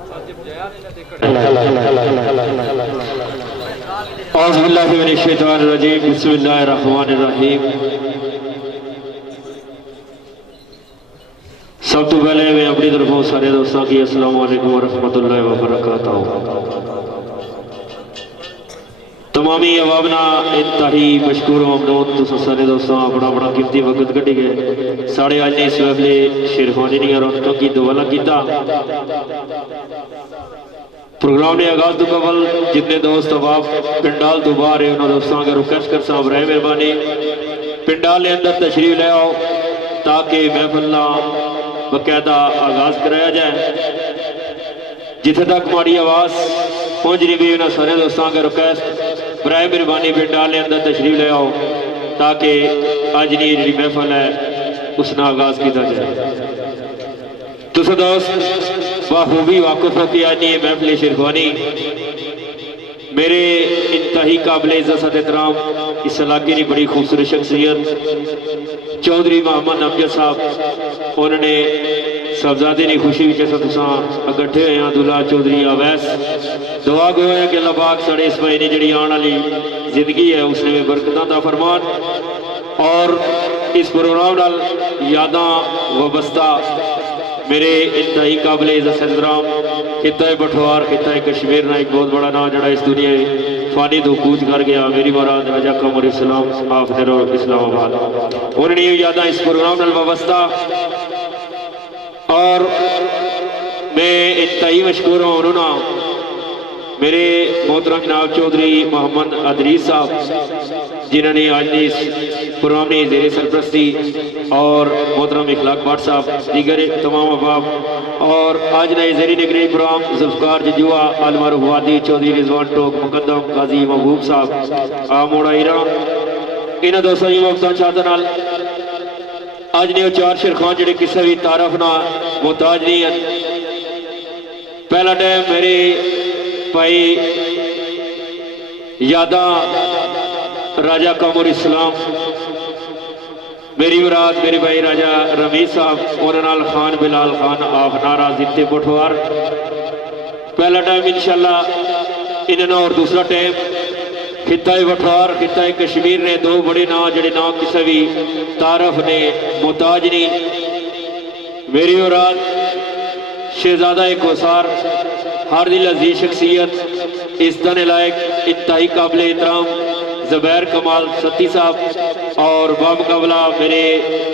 सब तो पहले मैं अपनी तरफों सारे दोस्तों की अस्सलाम वालेकुम वरहमतुल्लाहि वबरकातुहू। तमामी अवाबना इंतही मशकूर ममनून तुस सारे दोस्तों अपना अपना कीमती वक्त कटी गए साढ़े अज ने इस वेले शेरखानी दी रौनकों की दुआला किया। प्रोग्राम ने आगाज तो कबल जितने दोस्त अवाब पिंडाल तो बाहर है उन्होंने दोस्तों अगर रिक्वेस्ट कर साहब रहे मेहरबानी पिंडाल के अंदर तशरीफ ले आओ ताकि महफिल का बकायदा आगाज कराया जाए। जिथे तक हमारी आवाज़ पहुँच रही भी उन्होंने सारे दोस्तों का रिक्वेस्ट बराए मेहरबानी पिंडाल के अंदर तशरीफ ले आओ ताकि अज की जी महफिल है उसका आगाज किया जाए। तुस दोस्त बाखूबी वाकुफ हो कि अज ये महफिल शेरखानी मेरे इंतही काबिल इज्जत एहतराम इस इलाके की बड़ी खूबसूरत शख्सियत चौधरी मोहम्मद अमजद साहब उन्होंने साहबजादे की खुशी में इकट्ठे हुए हैं। दुल्हा चौधरी अवैस दुआ गो है कि अल्लाह पाक साढ़े इस भाई ने जी आने वाली जिंदगी है उसने भी बरकतां दा फरमान और इस प्रोग्राम नाल यादां वाबस्ता मेरे इंतही काबिल इज्जत एहतराम खिता बठवार खिता कश्मीर ना एक बहुत बड़ा नाम जड़ा इस दुनिया फानी तो कूच कर गया मेरी मुराद राजा कमर इस्लाम हाफिज इस्लामाबाद उन्होंने यादा इस प्रोग्राम नाल वाबस्ता और मैं इंतही मशकूर हूँ उन्होंने मेरे मोहतरम जनाब चौधरी मोहम्मद अदरीस साहब जिन्होंने आज इस प्रोग्राम ने जेर सरप्रस्ती और मोहतरम इखलाक भट्ट साहब दीगर तमाम अहबाब और आज नए जेरी नगरी प्रोग्राम जुल्फकार जजुआ आलमार हुआदी चौधरी रिजवान टोक मुकदम काजी महबूब साहब आमोड़ा ईरा इन्होंने दोस्तों जी वक्ता चाहते नाल आज ने चार शेरखान जो किसी भी तारफ ना मोहताज नहीं है। पहला टाइम मेरे भाई यादा राजा कमर इस्लाम मेरी मुराद मेरे भाई राजा रमीज साहब उन्होंने खान बिलाल खान आफ नारा जिते पठवार पहला टाइम इंशाल्लाह इन्होंने और दूसरा टाइम खिता पठवार खिता कश्मीर ने दो बड़े नाम जोड़े नाम किसी भी तारफ ने मोहताज नहीं। मेरी मुराद शहजादा एक वसार हर दिल अजीज शख्सियत इस दन लायक इंतही काबिल एहतराम ज़ुबैर कमाल सत्ती साहब और बामुकाबला मेरे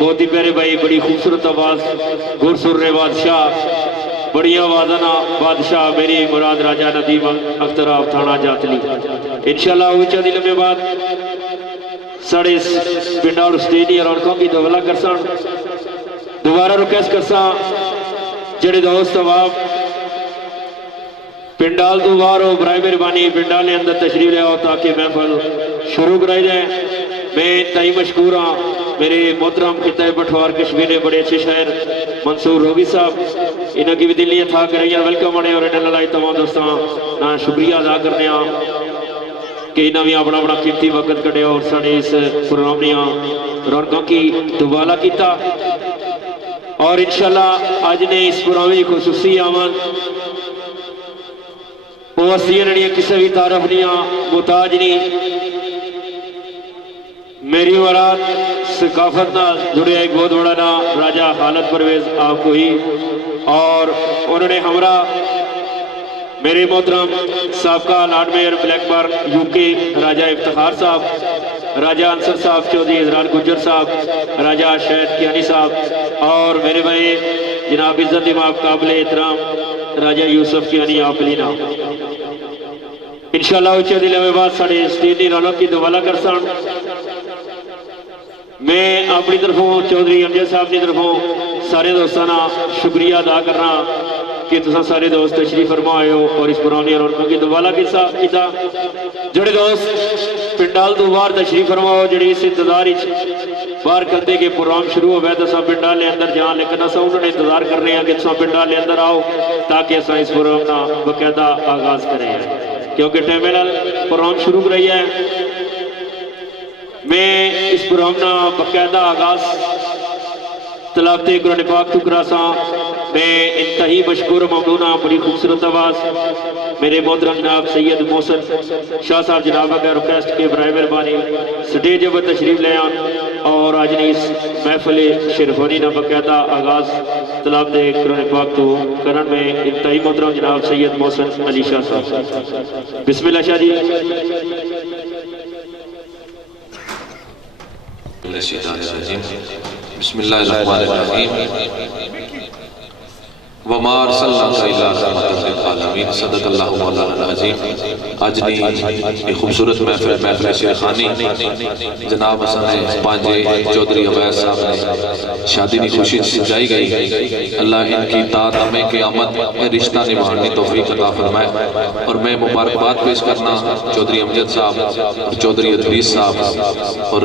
बहुत ही प्यारे भाई बड़ी खूबसूरत आवाज़ गुरसुर्रे बादशाह बड़ी आवाज़ाना बादशाह मेरी मुराद राजा नदीम अख्तर थाना जातली इंशाल्लाह उच्चा दिल में बाद साढ़े पिंड और स्टेज रौनकों की दोबारा करसान दोबारा रिक्वेस्ट करसा जड़े दोस्त अवाब पिंडाल तो बाहर हो बराए मेहरबानी पिंडाल के अंदर तशरीफ ले आओ ताकि महफिल शुरू कराई जाए। मैं तई मशकूर हाँ मेरे मोहतरम खिता पठवार कश्मीर ने बड़े अच्छे शायर मंसूर रोगी साहब इन्हों की भी दिल्ली था कराइया वेलकम आने और इन्होंने लाई तमाम दोस्तों ना शुक्रिया अदा करने कि इन्होंने भी अपना अपना कीमती वक्त कटे और साढ़े इस प्रोग्राम रौनकों की दुबाला किया और इंशाल्लाह अज ने इस प्रोग्राम की खुसूसी आमद वो हस्तियां जड़ियां किसी भी तारफ दियां मोहताज नहीं। मेरी मुराद सकाफत नाल जुड़िया एक बहुत बड़ा नाम राजा खालिद परवेज आपको ही और उन्होंने हमरा मेरे मोहतरम साबका लॉर्ड मेयर ब्लैकबर्न यूके राजा इफ्तिखार साहब राजा अंसर साहब चौधरी इजरान गुज्जर साहब राजा शहद कियानी साहब और मेरे भाई जनाब इज्जत इमाम काबिल एहतराम राजा यूसुफ कियानी आपलीना इंशाल्लाह उच्चे दिल में बाद साढ़े स्टेज की रौनक की दुबाला कर सन। मैं अपनी तरफों चौधरी अमजद साहब की तरफों सारे दोस्तों का शुक्रिया अदा करना कि तुम सारे दोस्त तशरीफ फरमा आए हो और इस पुरानी रौनकों की दुबाला किया। जोड़े दोस्त पिंडाल तो बाहर तशरीफ फरमाओ जी इस इंतजार बाहर करते कि प्रोग्राम शुरू हो गया तो सब पिंडाल के अंदर जान लेकिन अस उन्होंने इंतजार कर रहे हैं कि तुम पिंडाल के अंदर आओ ताकि अस इस प्रोग्राम का बकायदा आगाज करें क्योंकि टाइम प्रोग्राम शुरू कराई है। मैं इस प्रोग्राम का बकायदा आगाज तलावते कुरान पाक तो करा सा मैं इंतही मशकूर ममनूना बड़ी खूबसूरत आवाज़ मेरे मोहतरम जनाब सैयद मोहसन शाह साहब जनाब का रिक्वेस्ट के बराए मेहरबानी स्टेज पर तशरीफ ले आन और आज ने इस महफिल शेरफानी ना बाकायदा आगाज़ तलाब दे कुरान पाक तो करन में इंतही मोहतरम जनाब सैयद मोहसन अली शाह साहब। बिस्मिल्लाह शाह जी। बिस्मिल्लाहिर्रहमानिर्रहीम वमा अरसलनाका इल्ला रहमतल लिल आलमीन सदक़ल्लाहु मौलाना अज़ीम। आज नी ये खूबसूरत महफिल शेरखानी जनाब हसन पांजे चौधरी अवैस साहब ने शादी की खुशी सजाई गई। अल्लाह इनकी तात हमें क़यामत में रिश्ता निभाने तौफीक अता फरमाए। और मैं मुबारकबाद पेश करना चौधरी अमजद साहब और चौधरी अदरीस साहब और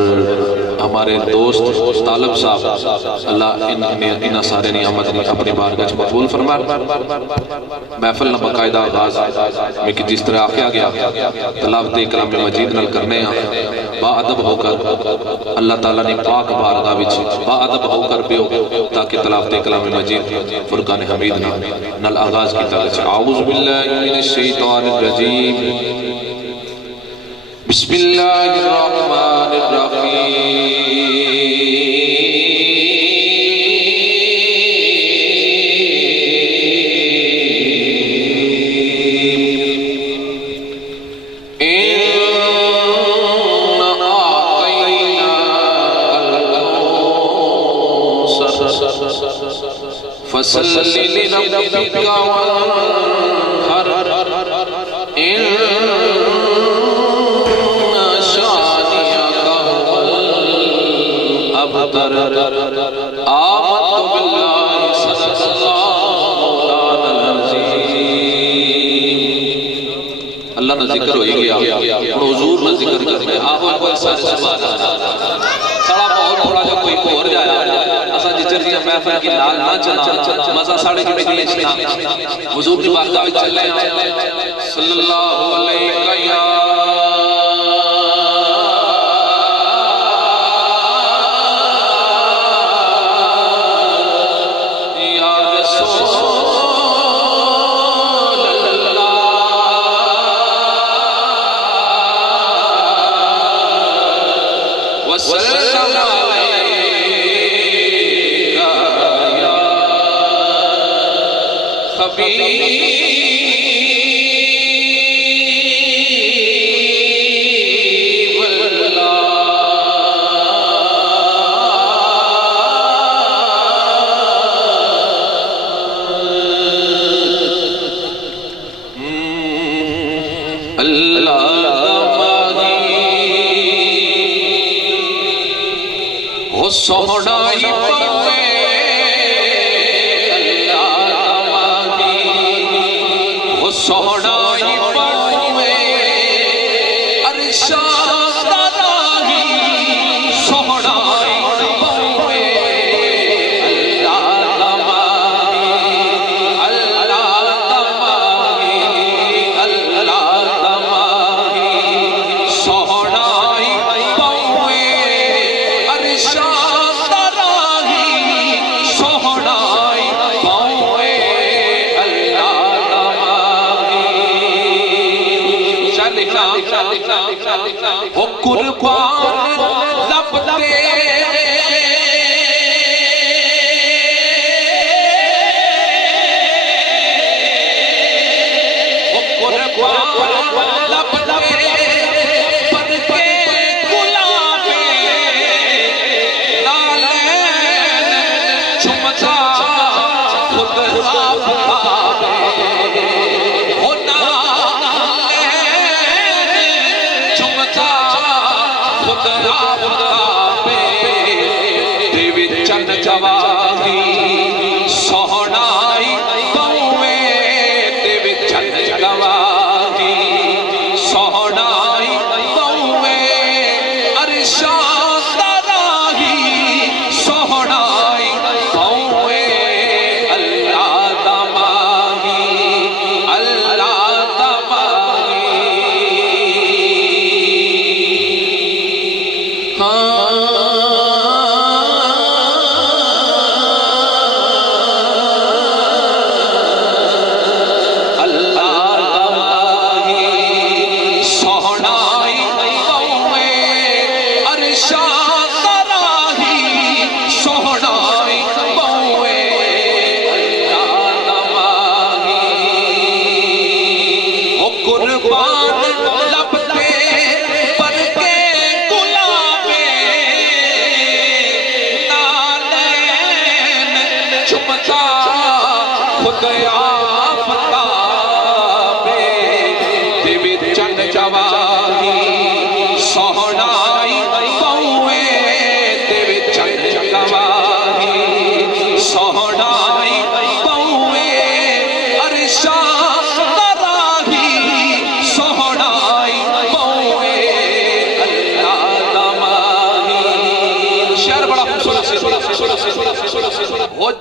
हमारे दोस्त तालब साहब। अल्लाह इन सारे नियामत अपनी बारगाह में कबूल फरमाए। महफिल न बाकायदा आगाज में कि जिस तरह आख्या गया तलावत कलाम मजीद नाल करने बाअदब होकर अल्लाह ताला ने पाक बारगाह विच बाअदब होकर पियो ताकि तलावत कलाम मजीद फुरकान हमीद नाल आगाज कीता जाए। आऊज़ु बिल्लाहि मिनश शैतानिर रजीम बिस्मिल्लाहिर रहमानिर रहीम। फसल्लि लिरब्बिका वन्हर इन्ना शानिअका हुवल अबतर। आमन्तु बिल्लाहि सल्लल्लाहु अलैहि। अल्लाह ना जिक्र हो गया और हुजूर ना जिक्र करना। आप कोई सारे सुभान अल्लाह साड़ा बहुत थोड़ा सा कोई और जाया असा जिचर दी महफिल की लाल ना चला मजा साड़े की में इस्लाम हुजूर की बारगाह में चले सल्लल्लाहु अलैहि या रसूल अल्लाह वसल्लम सोहनाई पावे अल्लाह सोहनाई पावे अरशाद राही सोहनाई पावे अल्लाह तमाही सोहनाई पावे अरशाद वो कुर्बान लब दे वो कुर्बान लब दे पर के गुलाबी नालैन चुमता खुद आप जवाही सोहनाई पावे देवी चल गवाही सोहनाई पावे अरशाद राही सोहनाई पावे अल्लाह तमाही हाँ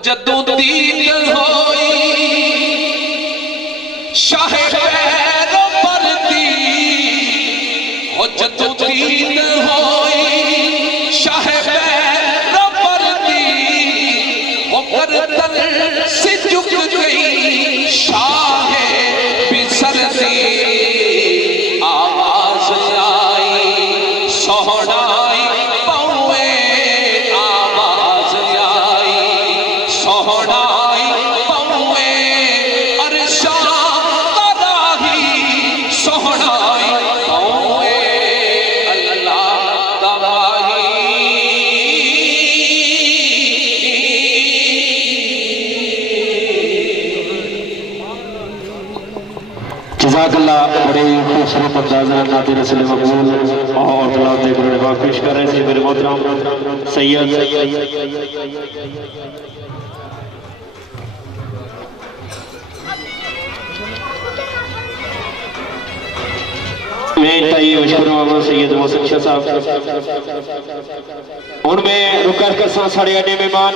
जदों दीन होई शाह पैरों पर दी, ओ जदों दीन होई शाह पैरों पर दी, ओ गर्दन से झुक गई शाह बिसर दी। आवाज आई सोहनाई पौए, आवाज आई सोहनाई पौए, अरशा तराही सोहनाई पौए, अल्लाह तराही। जज़ाकल्लाह। बड़े खूबसूरत अंदाज में नाते रसूल मकबूल और तलावत कुरान पाक पेश कर रहे थे मेरे मोहतरम सैयद मैं सैयद मोहसिन शाह साहब उनमें रुकर कर साढ़े अड्डे मेहमान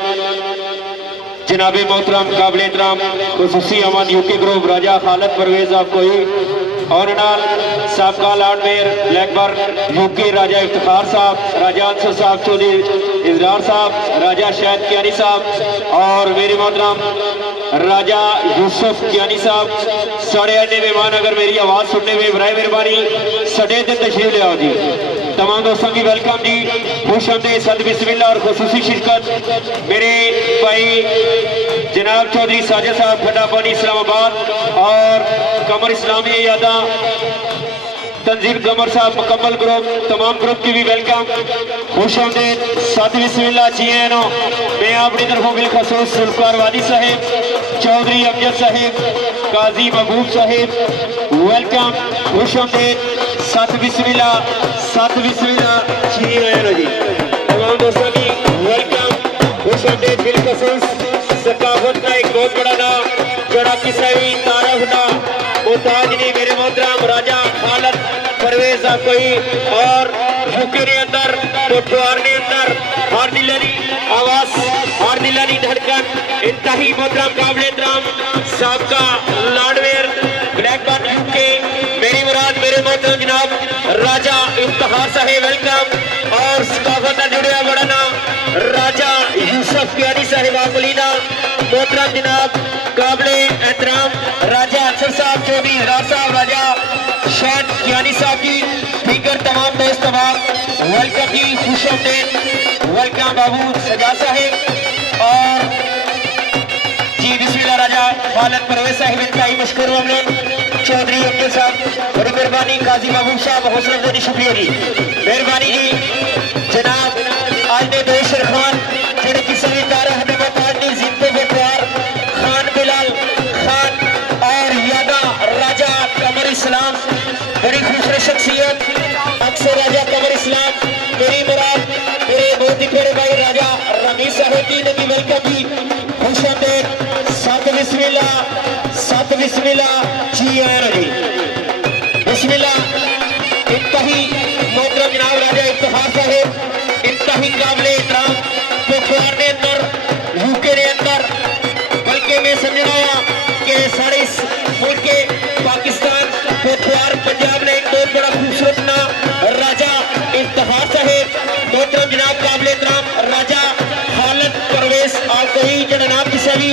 जनाब मोहतरम काबिल एहतराम खुसूसी अमन यूके ग्रुप राजा खालिद परवेज आपकोई और सबका लॉर्डमेयर ब्लैकबर्न यूके राजा इफ्तिखार साहब, राजा अंसर साहब, चौधरी इजरार साहब, राजा शाहिद कियानी साहब और मेरे मोहतरम राजा यूसुफ कियानी साहब। साढ़े अन्य मेहमान अगर मेरी आवाज़ सुनने में बराए मेहरबानी सडे दिन तशरीफ ले आओ जी। तमाम दोस्तों की वेलकम जी, खुश आमदीद, सद बिस्मिल्लाह और खुसूसी शिरकत मेरे भाई जनाब चौधरी साजिद साहब खड्डा पानी इस्लामाबाद और कमर इस्लामी यादा तंजीम कमर साहब मुकम्मल ग्रुप, तमाम ग्रुप की भी वेलकम, खुश आमदीद, सद बिस्मिल्लाह जी। मैं अपनी तरफों बिलखसूस जुल्फकार वाली साहिब, चौधरी अमजद साहिब, काजी महबूब साहिब वेलकम, खुश आमदीद, सद बिस्मिल्लाह, सद बिस्मिल्लाह जी। तमाम दोस्तों की वेलकम, खुश आमदीद, बिलखसूस सकाफत का एक बहुत बड़ा नाम जड़ा किसी भी तारफ ना मोहताज नहीं मेरे मोहतरम राजा खालिद परवेज कोई और यूके के अंदर कोटवार के अंदर हर दिलानी आवाज, हर दिलानी धड़कन इंतही मोहतरम काबिल एहतराम सबका लॉर्डमेयर ब्लैकबर्न यूके मेरी मुराद मेरे मोहतरम जनाब राजा इफ्तिखार साहिब वेलकम और सकाफत से जुड़े बड़ा नाम राजा यूसुफ कियानी साहिब आकुलीना मोहतरम जनाब काबिल एहतराम राजा अंसर साहब, चौधरी इजरार साहब, राजा शाहिद कियानी साहब की दीगर तमाम दोस्त वेलकम जी, खुश आमदीद, वेलकम बाबू सजा साहिब और जी बिस्मिल्लाह राजा खालिद परवेज साहिब इंतहाई मशकूर हम लोग, चौधरी अब्दुल साहब बड़ी मेहरबानी, काजी महबूब साहब हौसला अफजाई शुक्रिया जी, मेहरबानी जी। जनाब आज ने दो शेर खान जेडे किसी भी तारह ने मोहताज जिंदे बेकार खान बिलाल खान और यादा राजा कमर इस्लाम बड़ी खूबसूरत शख्सियत अक्सर राजा कमर इस्लाम मेरी मुराद मेरे बहुत ही प्यारे भाई राजा रमीज साहब की नबी वेलकम जी, खुश आमदीद, सत बिस्मिल्लाह, सत बिस्मिल्लाह जी आया जी, बिस्मिल्लाह। इंतही मोहतरम जनाब राजा इफ्तिखार साहिब इंतही काबिल एहतराम कोटवार के अंदर यूके के अंदर बल्कि मैं समझ रहा कि सारे इस मुल्क के पाकिस्तान कोटवार पंजाब ने एक बहुत बड़ा खूबसूरत नाम राजा इफ्तिखार साहिब मोहतरम जनाब काबिल एहतराम राजा खालिद परवेज कोई जड़ा नाम किसी भी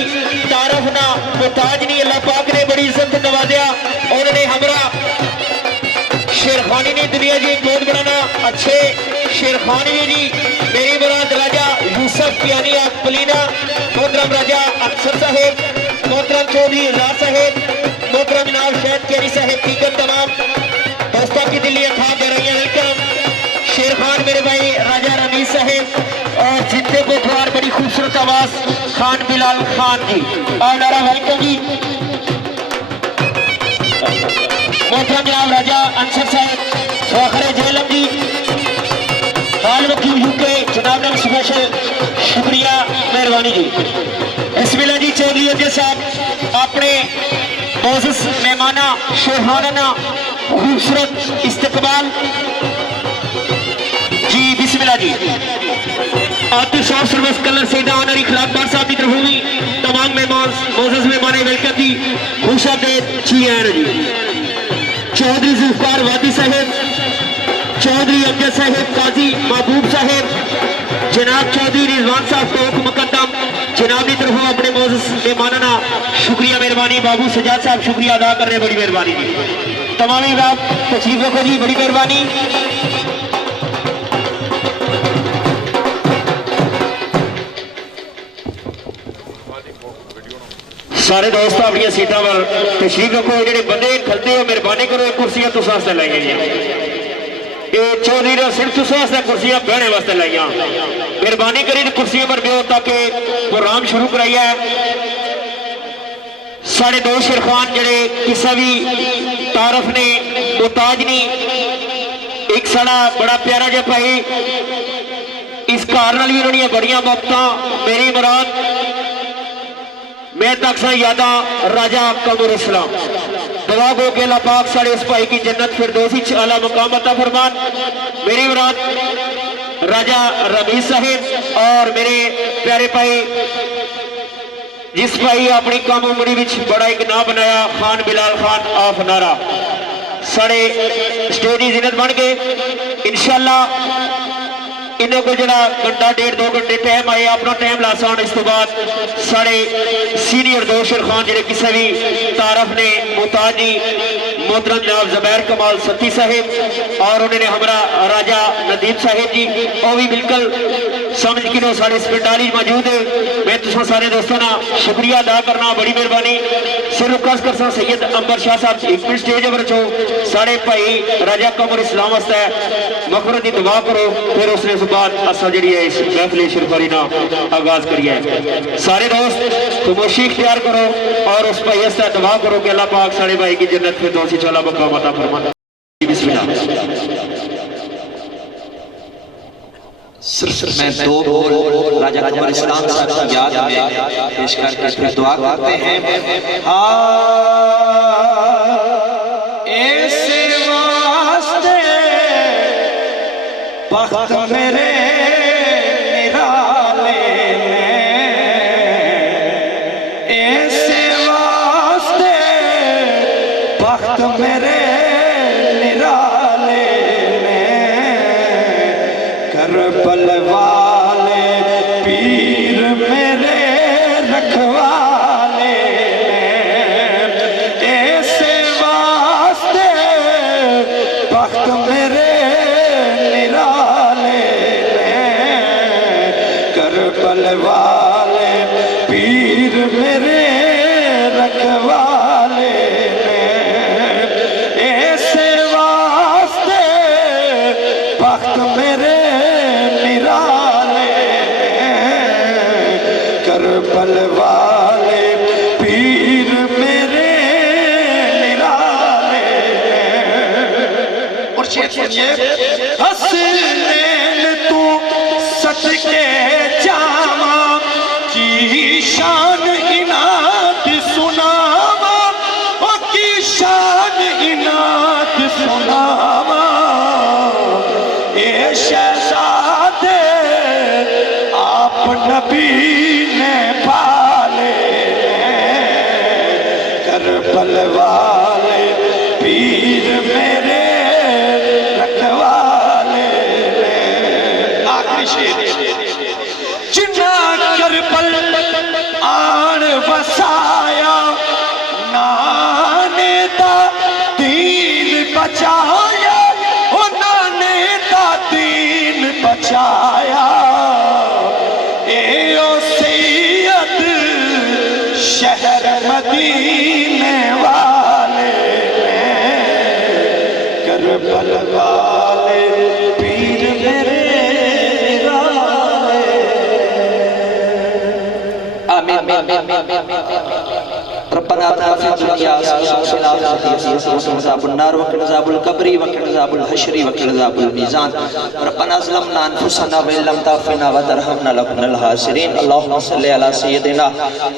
तारफ ना मोहताज नहीं, अल्लाह पाक ने बड़ी इज्जत नवाजा, उन्होंने हमरा शेरखानी ने दुनिया जी बहुत बड़ा ना अच्छे शेरखानी जी मेरी मुराद राजा यूसुफ कियानी आकुलीना मोहतरम राजा अंसर साहिब, मोहतरम चौधरी इजरार साहिब, मोहतरम जनाब शाहिद कियानी साहिब, दीगर तमाम दोस्तों की दिल्ली खा कर रही है वेलकम। शेर खान मेरे भाई राजा रमीज साहिब और जितने कोटवार बड़ी खूबसूरत आवाज खान बिलाल खान जी और नारा वेलकम जी। मोहतरम जनाब राजा अंसर साहब फखरे जेलम जी हाल वकील यूके जनाब ने स्पेशल शुक्रिया मेहरबानी जी। बिस्मिल्लाह जी। चौधरी अजय साहब अपने मोअज़्ज़ज़ मेहमाना शोहाना खूबसूरत इस्तकबाल जी, बिस्मिल्लाह जी। आतिश ऑफ सर्विस कलर सेदा ऑनरी खिलाफबार साहब की तरफ हुई तमाम मेहमान मोजस मेहमान वेलकम की खुशाद जी चौधरी जुल्फकार वादी साहेब चौधरी अमजद साहेब काजी महबूब साहेब जनाब चौधरी रिजवान साहब टोक मुकद्दम जनाब की तरफ अपने मोजस मेहमाना शुक्रिया मेहरबानी बाबू सजाद साहब शुक्रिया अदा कर रहे बड़ी मेहरबानी जी तमाम आप तशरीफ रखो जी बड़ी मेहरबानी। सारे दोस्त अपनी सीटा पर तशरीफ रखो जो बंदे खलते हो मेहरबानी करो कुर्सियां तुस वास्ते लाई ये चौधरी ने सिर्फ तुस वास्ते कुर्सियां बहने वास्ते लाई मेहरबानी करी कुर्सियों पर बेहो ताकि प्रोग्राम शुरू कराइए। साढ़े दो शेर खान जड़े किसा भी तारफ ने मुताज नहीं एक साड़ा बड़ा प्यारा जहा भाई इस घर नाल भी उन्होंने बड़िया मोहब्बत मेरी मुराद मैं तक सा यादा राजा कमर इस्लाम दुआ गो के अल्लाह पाक साढ़े इस भाई की जन्नत फिरदौसी आला मुकाम अता फरमान। मेरी मुराद राजा रमीज साहिब और मेरे प्यारे भाई जिस भाई अपनी कम उमरी में बड़ा एक नाम बनाया खान बिलाल खान ऑफ नारा साढ़े स्टेज की जिन्नत बन गए इंशाअल्लाह इन्हों को जरा घंटा डेढ़ 2 घंटे टाइम आए अपना टाइम ला सन इस तो बाद साढ़े सीनियर दो शेर खान जो किसी भी तारफ ने मुताजी मोहतरम जनाब ज़ुबैर कमाल सत्ती साहिब और उन्होंने हमारा राजा नदीप साहिब जी वो भी बिल्कुल समझ के साढ़े इस पिंडाली मौजूद है। मैं तुम सारे दोस्तों का शुक्रिया अदा करना बड़ी मेहरबानी सिर रुकस कर सैयद अंबर शाह साहब एक मिनट स्टेज पर चो साढ़े भाई राजा कमर इस्लाम वास्ते मफरत की दुआ करो फिर उसने उस बाद असा जी है इस महफिल शिरफारी ना आगाज करिए। सारे दोस्त खामोशी इख्तियार करो और उस भाई वास्ते दुआ करो कि अल्लाह पाक साढ़े भाई की जन्नत फिर दोसी चला मकाम अता फरमाए। बिस्मिल्लाह। सिर्फ मैं 2 बोल राजा कमर इस्लाम साहब की याद में पेश करके फिर दुआ करते हैं। ऐसे वास्ते बख्त मेरे निराले ऐसे वास्ते बख्त मेरे निराले करबल वाले पीर मेरे रखवाले ऐसे वास्ते बख्त मेरे निराले करबल वाले पीर मेरे रखवाले ऐसे वास्ते बख्त मेरे करबल वाले पीर मेरे निराले और शेर सुनिए। हसनैन तू सदके जावा की शान इनात सुनावा ओ की शान इनात सुनावा ए शहजादे आप नबी करबल वाले पीर मेरे रखवाले आखिरी शेर जिन्ना करबल आन वसाया नाने दा दीन बचाया ओ नाने दा दीन बचाया ए ओ सैयद शहर मदीने वाले करबल वाले पीर मेरे निराले। आमीन। रब्बना रब्बना आतिना फिद दुनिया हसनतन व फिल आखिरति हसनतन व क़िना अज़ाबन नार व क़िना अज़ाबल क़ब्रि व क़िना अज़ाबल हश्रि व क़िना अज़ाबल मीज़ान रब्बना ज़लमना अनफुसना व इल्लम तग़फ़िर व तरहमना लकुनल खासिरीन अल्लाहुम्मा सल्लि अला सय्यिदिना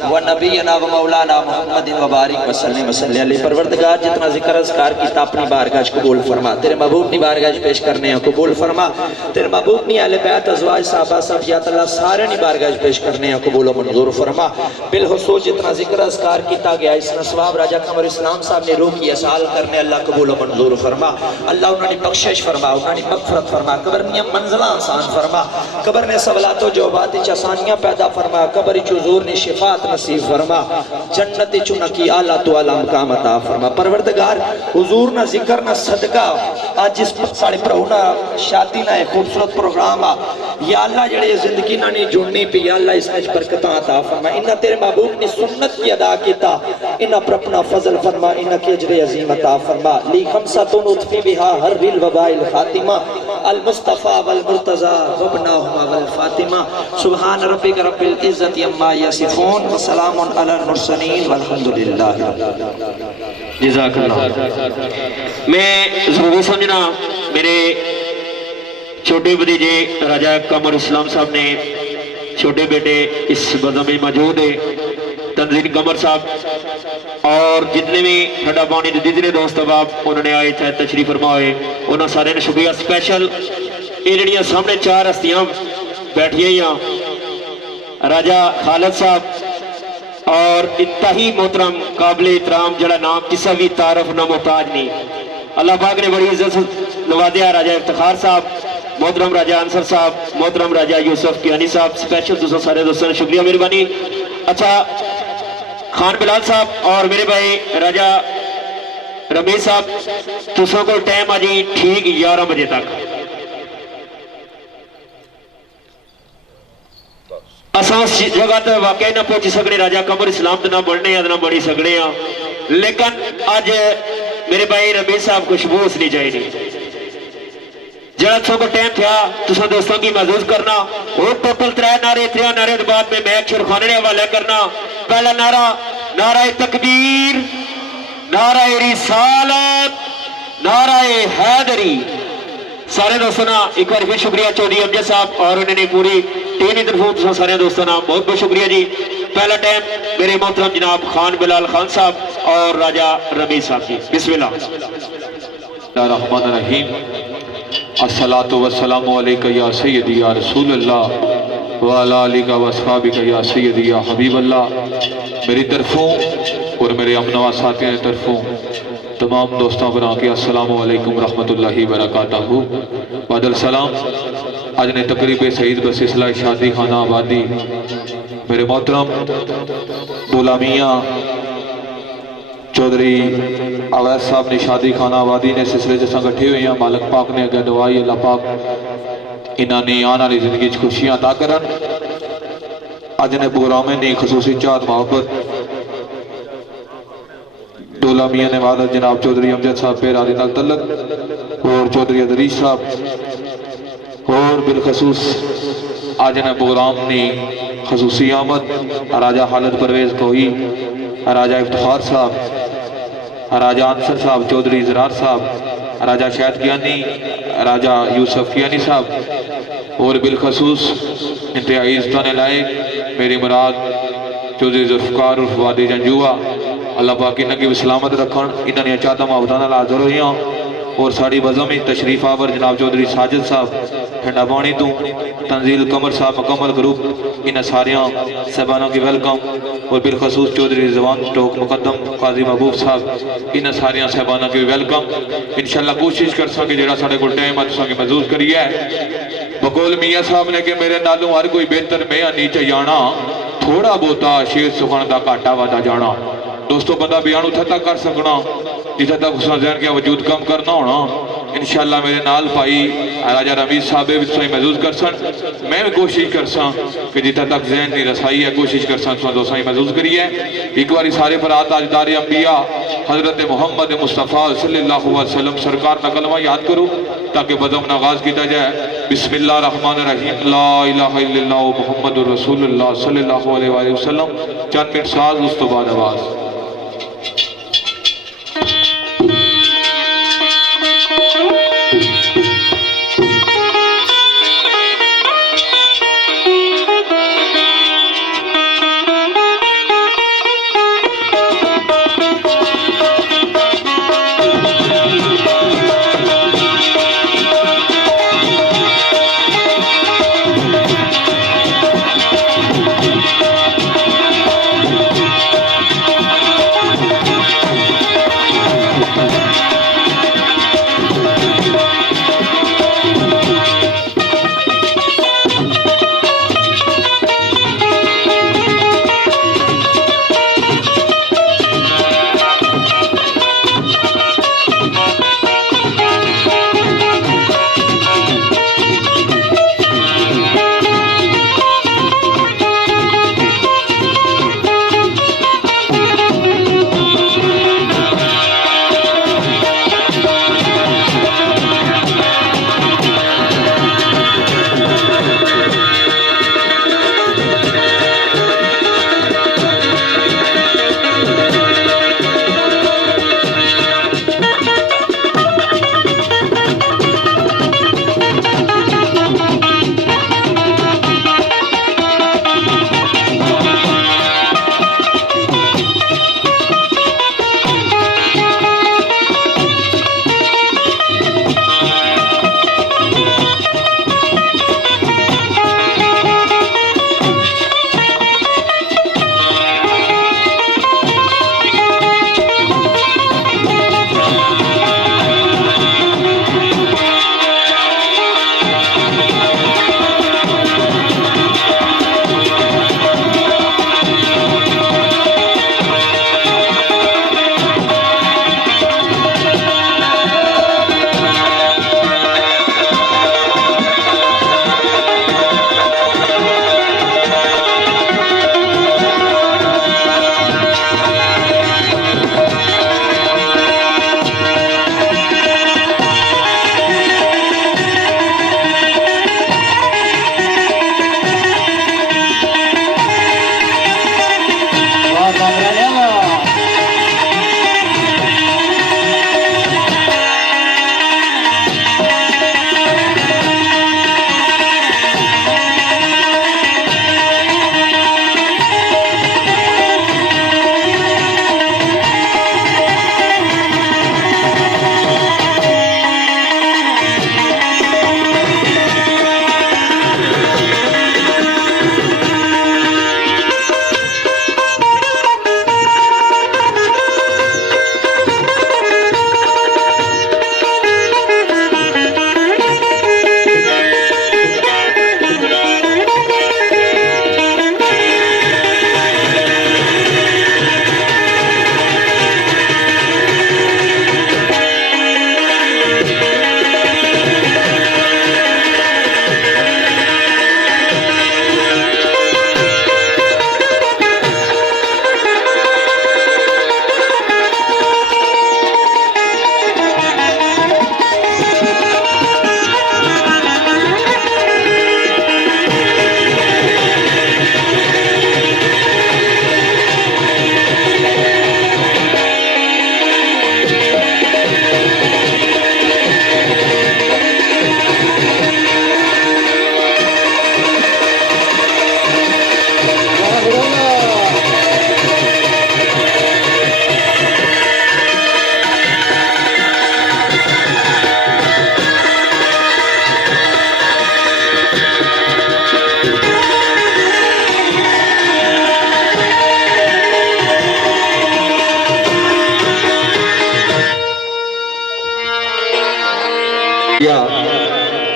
व नबियना व मौलाना मुहम्मदिन व बारिक व सल्लिम व सल्लि अलैहि। परवरदिगार जितना जिक्र अज़कार कीता अपनी बारगाह कबूल फरमा, तेरे महबूब की बारगाह पेश करने हैं कबूल फरमा, तेरे महबूब की अहले बैत अज़वाज सहाबा सब या अल्लाह सारे की बारगाह पेश करने हैं कबूल व मंजूर फरमा। बिलखुसूस जितना जिक्र अज़कार किया गया इस सवाब राजा कमर इस्लाम साहब ने रूह की असाल करने अल्लाह कबूल व मंजूर फरमा। अल्लाह उन्होंने बख्शिश फरमा, उन्होंने मग़फ़िरत फरमा, कब्र में मंज़िलां आसान फरमा, कब्र ने सवालात जवाबात आसानियां पैदा फरमा, कब्र हुजूर ने शिफात नसीब फरमा, जन्नत चुनकी आला तो आला मकाम अता फरमा। परवरदिगार हुजूर ना जिक्र ना सदका आज इस साढ़े भराओ ना शादी ना खूबसूरत प्रोग्राम आ या अल्लाह जड़े जिंदगी ना नहीं जुड़नी पी या अल्लाह इसमें बरकत अता फरमा। इन्ना तेरे महबूब ने सुन्नत की अदा किया, इन्ना पर अपना फजल फरमा, इन्ना के अजर अजीम अता फरमा। ली खमसतुन उतफी बिहा हर रिल वबाइल खातिमा अल मुस्तफा वल मुर्तजा वबनाहुमा वल फातिमा सुभान रब्बिक रब्बिल इज्जति अम्मा यसिफून व सलामुन अलल मुरसलीन वल्हम्दुलिल्लाह। जज़ाकल्लाह। मैं ज़रूरी समझना मेरे छोटे भतीजे राजा कमर इस्लाम साहब ने छोटे बेटे इस बदम में मौजूद है, तंजील कमर साहब और जितने भी ठंडा पानी के जितने दोस्त अहबाब उन्होंने आए चाहे तशरीफ फरमाए उन्होंने सारे शुक्रिया। स्पैशल ये जड़ियाँ सामने चार हस्तियाँ बैठिया ही राजा खालिद साहब और इंतही मोहतरम काबिल एहतराम जड़ा नाम किसी भी तारफ ना मोहताज नहीं, अल्लाह पाक ने बड़ी इज्जत नवाजा राजा इफ्तिखार साहब, मोहतरम राजा अंसर साहब, मोहतरम राजा यूसुफ कियानी साहब। स्पेशल दोस्तों सारे दोस्तों ने शुक्रिया मेहरबानी। अच्छा खान बिलाल साहब और मेरे भाई राजा रमेश साहब तुसों को टाइम आज ठीक 11 बजे तक असा उस जगह तक वाकई ना पहुंच सकने, राजा कमर इस्लाम ना बढ़ने ना बढ़ी सकने, लेकिन अज मेरे भाई रमेश साहब खुशबूस नहीं चाहिए जरा को टाइम था तुसा दोस्तों की महसूस करना। और टोटल 3 नारे 3 नारे के बाद में मैच शेरखाने ने हवाले करना। पहला नारा नारा तकबीर, नारा रिसालत, नारा हैदरी। सारे दोस्तों ना एक बार फिर शुक्रिया चौधरी अमजद साहब और उन्होंने पूरी टीम की तरफों सारे दोस्तों ना बहुत बहुत शुक्रिया जी। पहला टाइम मेरे मोहतरम जनाब खान बिलाल खान साहब और राजा रमीज साहब जी, बिस्मिल्लाह। रहमान रहीम, अस्सलातु वस्सलामु अलैका या सय्यदी या रसूल अल्लाह व अला आलिका व अस्हाबिका या सय्यदी या हबीब अल्लाह। मेरी तरफों और मेरे अमनवा साथियों की तरफों तमाम दोस्तों पर आके अस्सलामु अलैकुम रहमतुल्लाहि व बरकातहू। बादल सलाम। आज ने तकरीब सईद बसिसला शादी खाना आबादी मेरे मोहतरम दूल्हा मियाँ चौधरी अवैस साहब ने शादी खाना आबादी ने सिलसिले च संगठे हुए हैं। मालक पाक ने अगर दुआई अल्लाह पाक इन्होंने आने वाली जिंदगी खुशियां अता करन। अज ने प्रोग्राम ने खसूसी चाहत मोहब्बत दूल्हा मियाँ ने वादत जनाब चौधरी अमजद साहब पे राजी नाल तलक और चौधरी अदरीश साहब और बिलखसूस आज ने प्रोग्राम ने खसूसी आमद राजा खालिद परवेज कोई, राजा इफ्तिखार साहब, राजा अंसर साहब, चौधरी इजरार साहब, राजा शाहिद कियानी, राजा यूसुफ कियानी साहब और बिलखसूस इंतहाई इज़्ज़त लायक मेरी मुराद चौधरी जुल्फ़कार उर्फ वादी जंजुआ। अल्लाह पाक इन्हें की सलामत रखन, इन्होंने चाहता मोहब्बत नाल हाज़र हुई और साड़ी बज़म में तशरीफ आवर जनाब चौधरी साजिद साहब ठंडा पानी तो तंजील कमर साहब मुकम्मल ग्रुप इन सारिया साहबानों की वेलकम और बिलखसूस चौधरी जवान टोक मुकदम काजी महबूब साहब इन सारिया साहबानों की वेलकम। इंशाअल्लाह कोशिश कर सके जो साढ़े को टाइम असांखे महसूस करिए। बकौल मियाँ साहब ने कि मेरे नालों हर कोई बेहतर मैं नीचे जाना, थोड़ा बहुता शेर सुखण का घाटा वादा जाना। दोस्तों बंदा बयान उथे तक कर सकना जिथे तक उसका जहन क्या वजूद कम करना होना। इंशाअल्लाह मेरे नाल भाई राजा रमीज साहब भी महसूस कर सन, मैं भी कोशिश कर सा कि जिथे तक जहन की रसाई है कोशिश कर सा दोस्तों महसूस करिए। एक बार सारे पर ताजदार अंबिया हजरत मोहम्मद मुस्तफ़ा सल्लल्लाहु अलैहि वसल्लम सरकार का कलमा याद करो ताकि बदम आगाज किया जाए। बिस्मिल्लाह रहमान रहीम, ला इलाहा इल्लल्लाह मुहम्मदुर रसूलुल्लाह सल्लल्लाहु अलैहि वसल्लम। चंद मिनट साज उस तो बाद आवाज़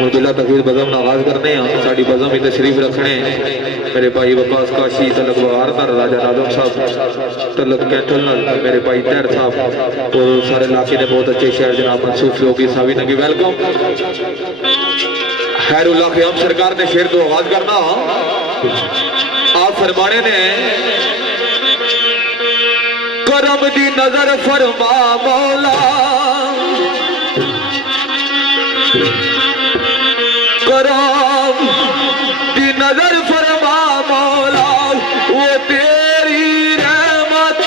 और बिला तकबीर बज़म आगाज करने हैं। साड़ी बज़म ही तशरीफ रखने मेरे भाई वकास काशी तलक बहार नर राजा नाजम साहब तलक कैथल नल मेरे भाई तैर साहब और सारे इलाके ने बहुत अच्छे शहर जनाब मनसूफ योगी साहब नगी वेलकम। खैरुल्लाह क़याम सरकार ने शेर तो आगाज करना आप फरमाने ने करम दी नजर फरमा मौला करम दी नजर फरमा मौला वो तेरी रहमत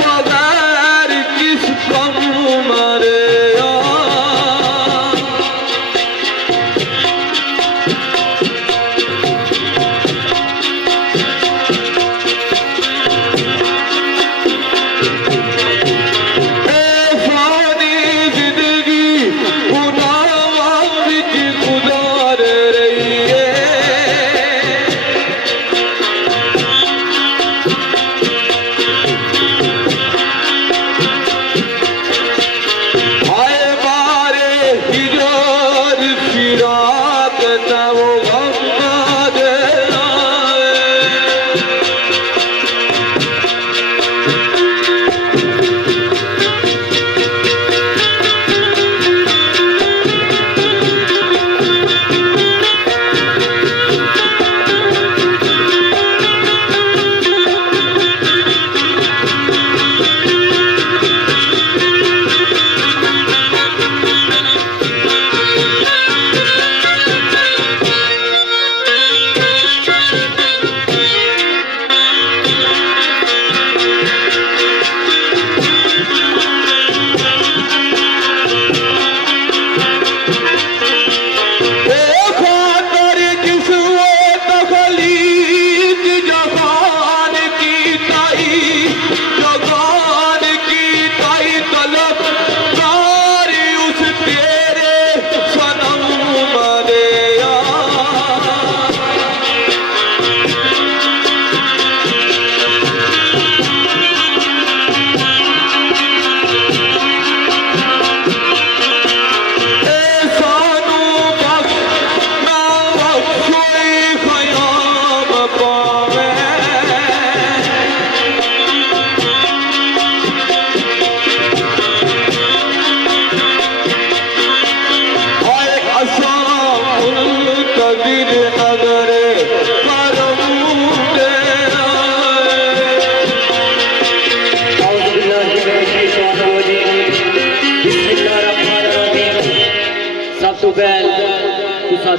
बगैर किस कम मरे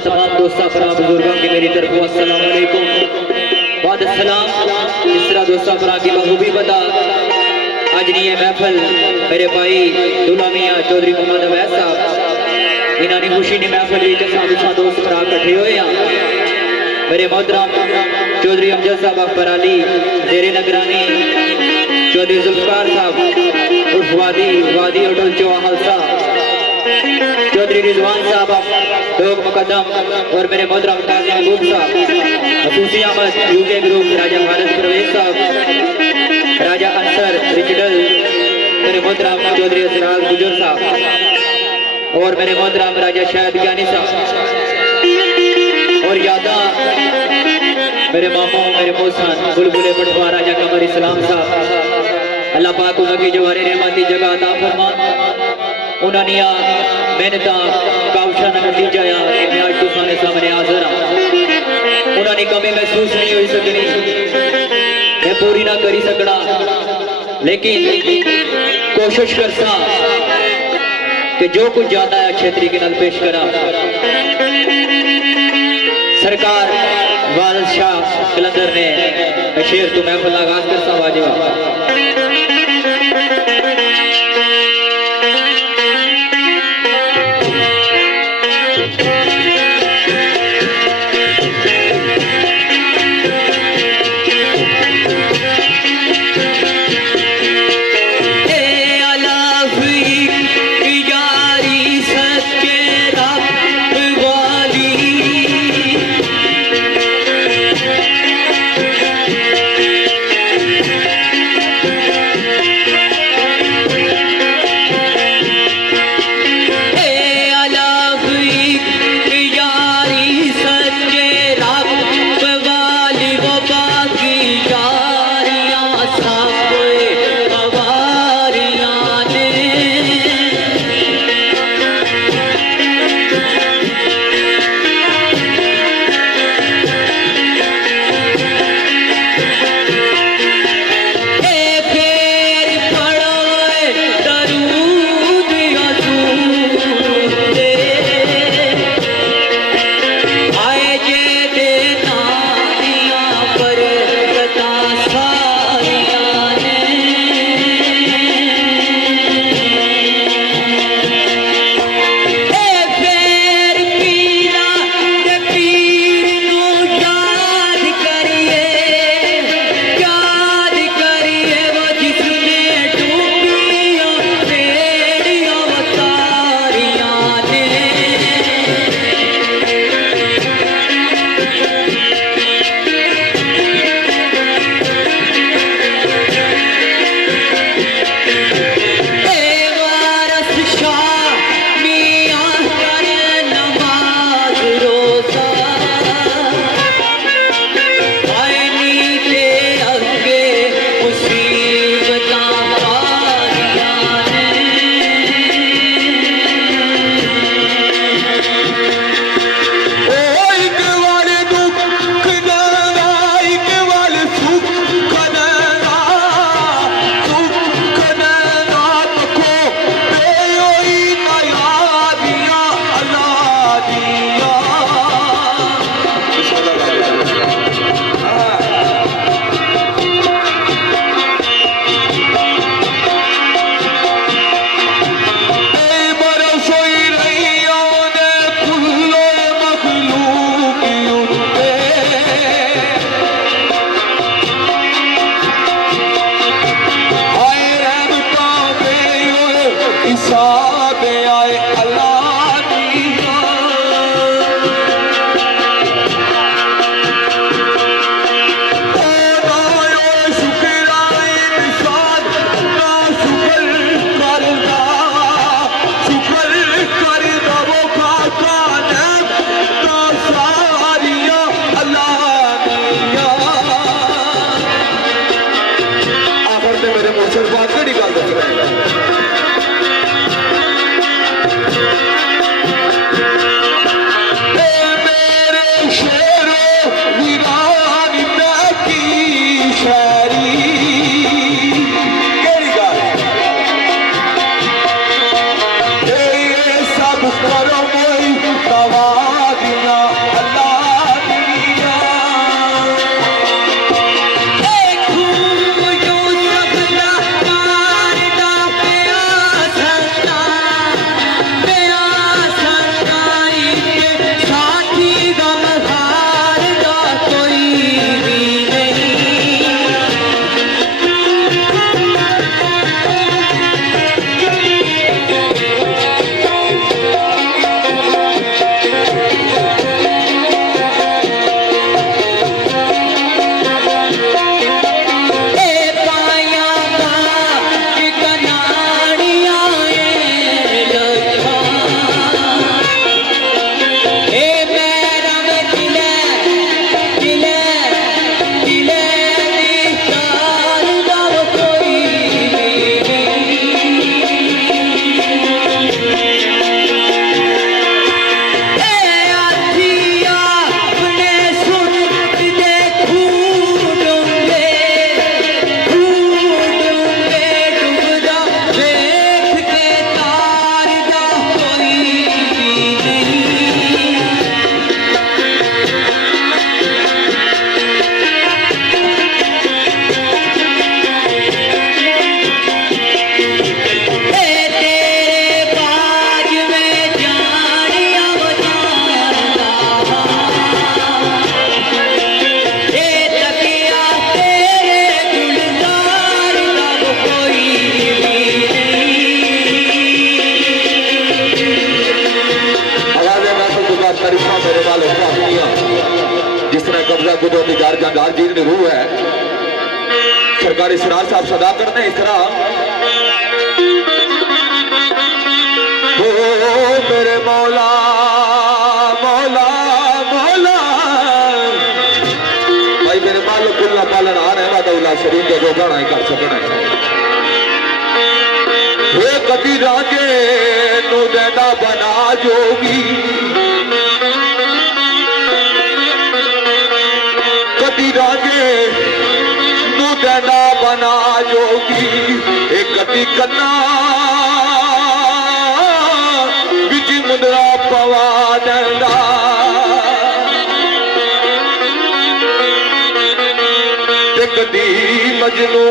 तमाम दोस्तों फराम बुजुर्गों की मेरी तरफ अस्सलाम वालेकुम बाद सलाम इस तरह दोस्तों फराम की महबूबी बता आज नहीं है महफल मेरे भाई दुल्हा मियां चौधरी मोहम्मद अवैस साहब इन्होंने खुशी ने महफल भी दोस्त फराम इकट्ठे हुए हैं मेरे मोहतरम चौधरी अमजद साहब अकबर अली जेरे नगरानी चौधरी जुल्फकार साहब उर्फ वादी होटल चौहाल साहब चौधरी रिजवान साहब लोग मुकदम और मेरे मोहतरम काजी महबूब साहब असूसी अहमद यूके ग्रुप राजा भारत प्रवेश साहब राजा अंसर रिचडल मेरे मोहतरम चौधरी असराज गुजर साहब और मेरे मोहतरम राजा शाहिद ज्ञानी साहब और यादा मेरे मामू मेरे मोहसन बुलबुले पटवा राजा कमर इस्लाम साहब अल्लाह पाक उनकी जवारे रहमती जगह अता फरमा उन्होंने मेहनत कावशा नतीजा मैं आज तुसाने सामने हाजिर हाँ उन्होंने कमी महसूस नहीं हो सकनी मैं पूरी ना करी सकना लेकिन कोशिश करसा कि जो कुछ जाता है अच्छे तरीके नाल पेश करा सरकार वारिस शाह कलंदर ने शेर तो महफिल आगाज करता वाजिब कुदरती जार जंगार जी ने रूह है सरकारी सिराज साहब सदा करते हैं इस तरह हो मेरे मौला मौला मौला भाई मेरे मालिक कुल्ला पालन आ रहे वादौला शरीफ जो गाना ही कर सकना है कभी राजे नु देदा बना जोगी कभी राजे नु देदा बना जोगी एक कभी कन्ना बिच मुंदरा पवा देंदा ते कदी मजनू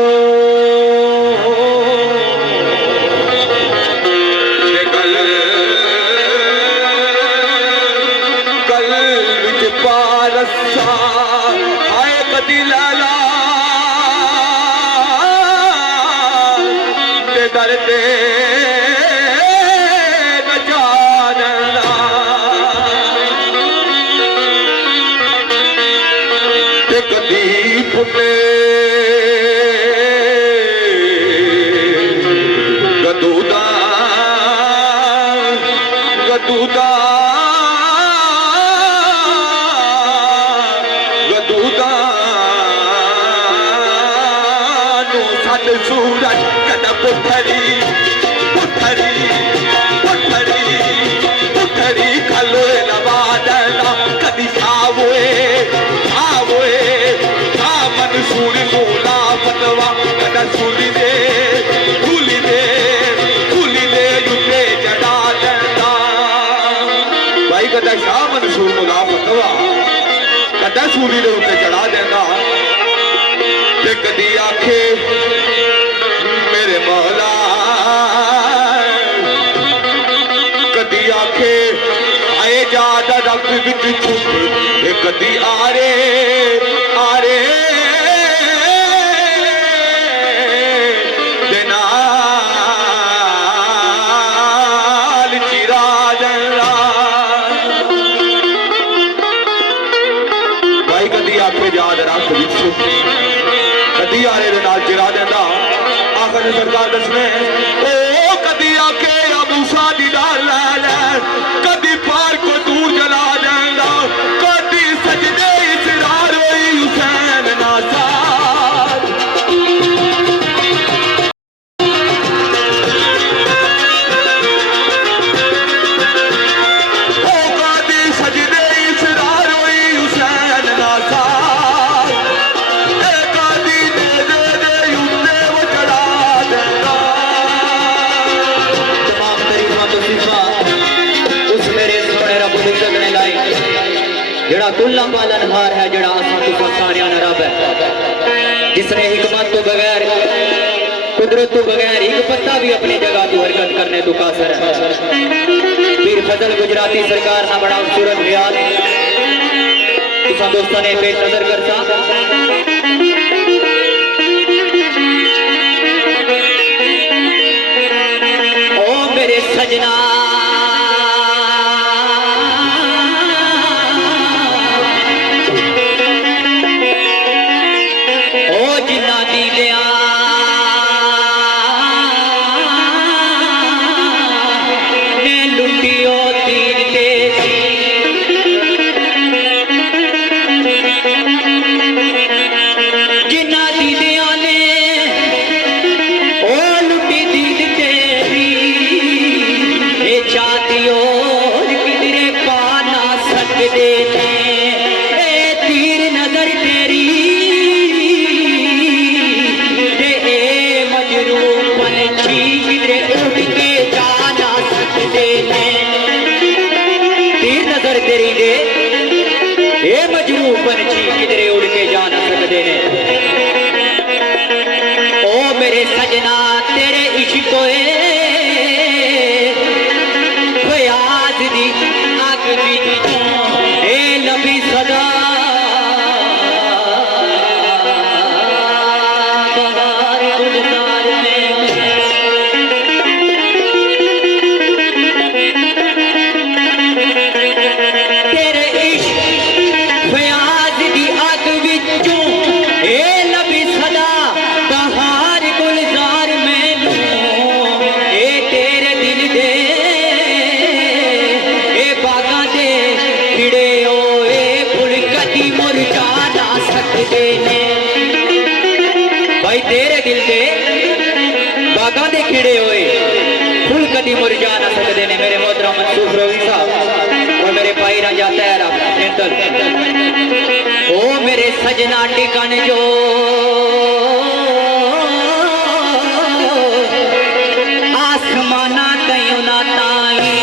आए कदी लाला ते दरते नजाना ते कदी फुटे गदूदा गदूदा सूरज कद पुथरी पुथरी पुथरी पुथरी खलोए नवादना कदी सावोए सावोए सामन सूर मोला पतवा कद सूली दे युद्धे जड़ा देता भाई कद सामन सूर मोला पतवा कद सूली दे उत्ते चढ़ा देता ते कदी आखे मेरे मौला कदी आखे आए जाद रब विच छुप कदी आरे आरे नाल चिरा जला भाई कदी आखे जाद रब विच छुप कदी आरे दे नाल चिरा देंदा आखिर सरकार दसने ओ कदी आके मूसा दी डाल लै कदी पार को दूर जला देंदा कदी सजदे इसरार होई हुसैन नासार जड़ा तुल्ला पालनहार है, जड़ा आसा तुसा सारियां दा रब है, जिसने हिकमत तो बगैर, कुदरत तो बगैर एक पत्ता भी अपनी जगह तो हरकत करने तो कासर है। पीर फजल गुजराती सरकार ना बड़ा खूबसूरत ख्याल तुसा दोस्तों ने पेश नजर करता। ओ मेरे सजना किधरे उड़ के जा ना सकते ने। ओ मेरे सजना तेरे इश्क फयाज दी अग विचों ए नबी सदा बहार गुलजार में तेरे इश्क फयाज दी अग विचों ए नबी सदा बहार गुलजार मैनू ए तेरे दिल दे ए बागां दे खिड़े होए फुल कदी मुरझा ना सकदे ने। भाई तेरे दिल दे बागां दे खिड़े होए फुल कदी मुरझा ना सकदे ने। मेरे मोहतरम मंसूर रवी साहब और मेरे भाई राजा तैरा जिंदल। ओ मेरे सजना टिकन जो आसमाना तयू ना ताई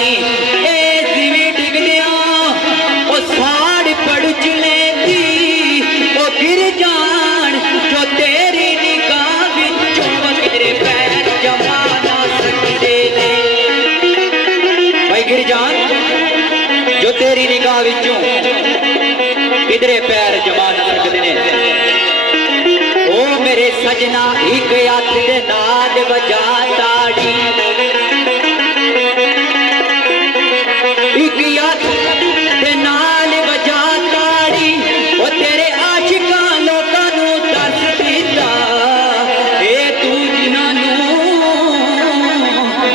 ए जिवी डिगदिया ओ साड़ पड़ चलेगी ओ गिर जान जो तेरी निगाह विचों मेरे पैर जमा ना सकदे ने। भाई गिर जान जो तेरी निगाह विचों किधरे पैर जमा ना सकदे ने। ओ मेरे सजना एक हथ दे नाल वजा ताड़ी एक हथ दे नाल वजा ताड़ी ओ तेरे आशिकां लोकां नूं दस दिता ए तू जिन्हां नूं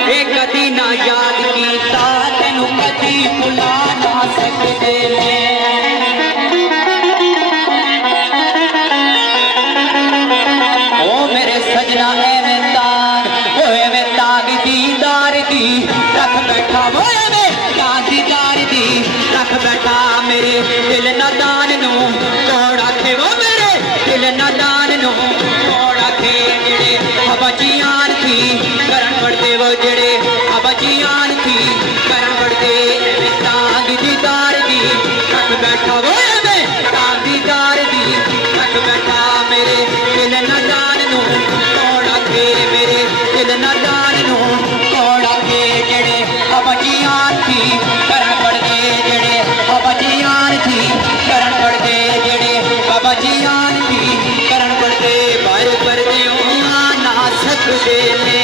ए कदी ना याद कीता तैनूं कदी भुला ना सकदे ने। सजना एवें तार ओए ताग दीदार दी रख बैठा ओए ताग दीदार दी रख बैठा मेरे दिल नादान नू कौन आखे वो मेरे दिल नादान नू कौन आखे जेड़े अबाजियान थी करन पड़ते वो जेड़े अबाजियान थी करन पड़ते एवें ताग दीदार दी रख बैठा ओए ताग दीदार दी रख बैठा मेरे दिल नादान नू मेरे दिल नादान नू कौन आखे जेड़े अबाजियान थी करन पड़ते जेड़े अबाजियान थी करन पड़ते जेड़े अबाजियान थी करन पड़ते बाहर पर ना सकदे ने।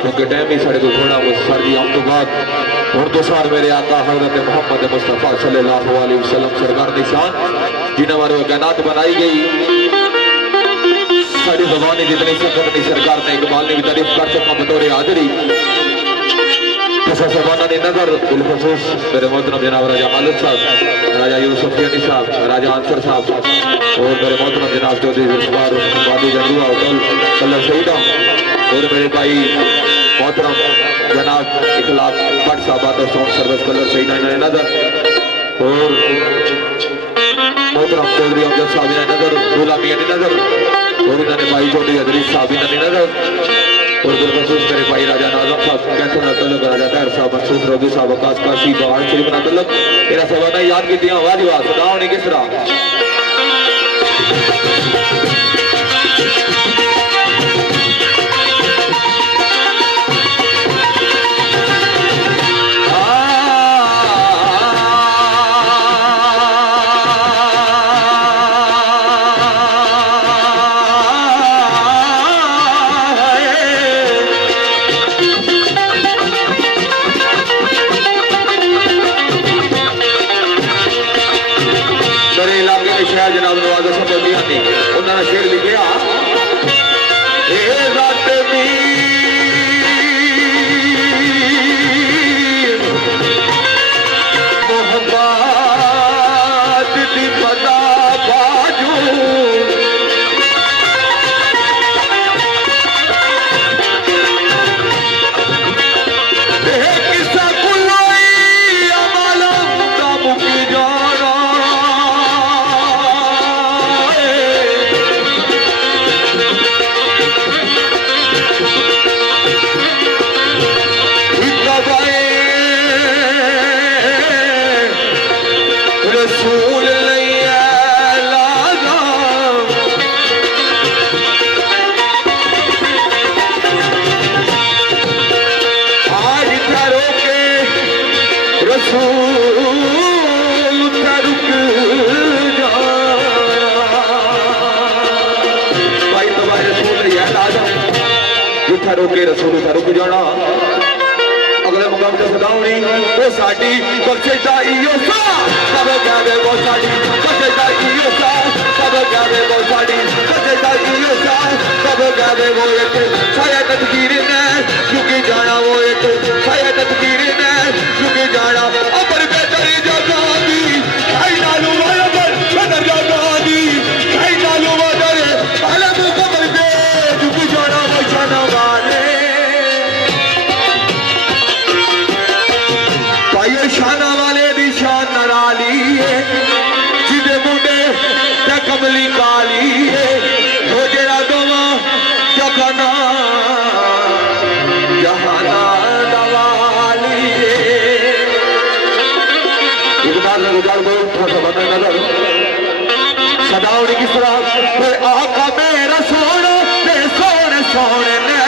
क्योंकि टाइम ही साढ़े को थोड़ा वो सर जी आने तो बाद हुण तो सार मेरे आका हजरत मोहम्मद मुस्तफा सल्लल्लाहु अलैहि वसल्लम सरकार की शान जिन्हें हमारे कायनात बनाई गई साड़ी ज़बान जितनी सफर नहीं सरकार ने इकबाल ने भी तारीफ कर सका बतौर हाजिरी ज़बाना ने नजर बिलखसूस मेरे मोहतरम जनाब राजा खालिद साहब राजा यूसुफ यानी साहब राजा अंसर साहब और मेरे मोहतरम जनाब चौधरी जुल्फिकार वादी जंदुआ होटल कलर शहीदा और मेरे भाई मोहतरम जनाब इखलाक भट्ट साहब और सोन सर्विस कलर शहीदा ने नजर और मोहतरम चौधरी अमजद साहब ने नजर गुलामी ने नजर और इन्होंने भाई चौधरी अदरीस साहब इन्होंने नजर और बिलखसूस मेरे भाई राजा नाजम साहब कैंसर तलक राजा तैर साहब मनसूर रोगी साहब आकाश काशी बाहर शरीफ ना तलक मेरा सवाना याद की वाजिबा सुनाओ नहीं किस तरह जनाब नवाजा सब उन्होंने शेर लिखा रोके रसूल रुक जाना अगले मुकाम से सदाउनी वो साडी बख्शेदा इयो सा सब कहवे वो साडी बख्शेदा इयो सा सब कहवे वो साडी बख्शेदा इयो सा सब कहवे वो एक साया तकदीर ने झुकी जाना वो एक साया तकदीर ने झुकी जाना अबर बेदरी जगादी आई नालू अबर बेदर जगादी आई नालू अबर आलम कबर दे झुकी जाना वो जाना शाना वाले दी शान नाली है जिदे मुंडे ते कमली काली है वो जेड़ा दोवा जखाना जहाना दवाली है एक बार में गुजार दो थोड़ा सा बदल नजर सदाउनी किस तरह आका मेरा सोना ते सोने सोने ने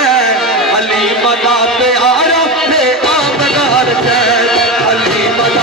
अली मदा ते आरा ते आमदार है अली मदा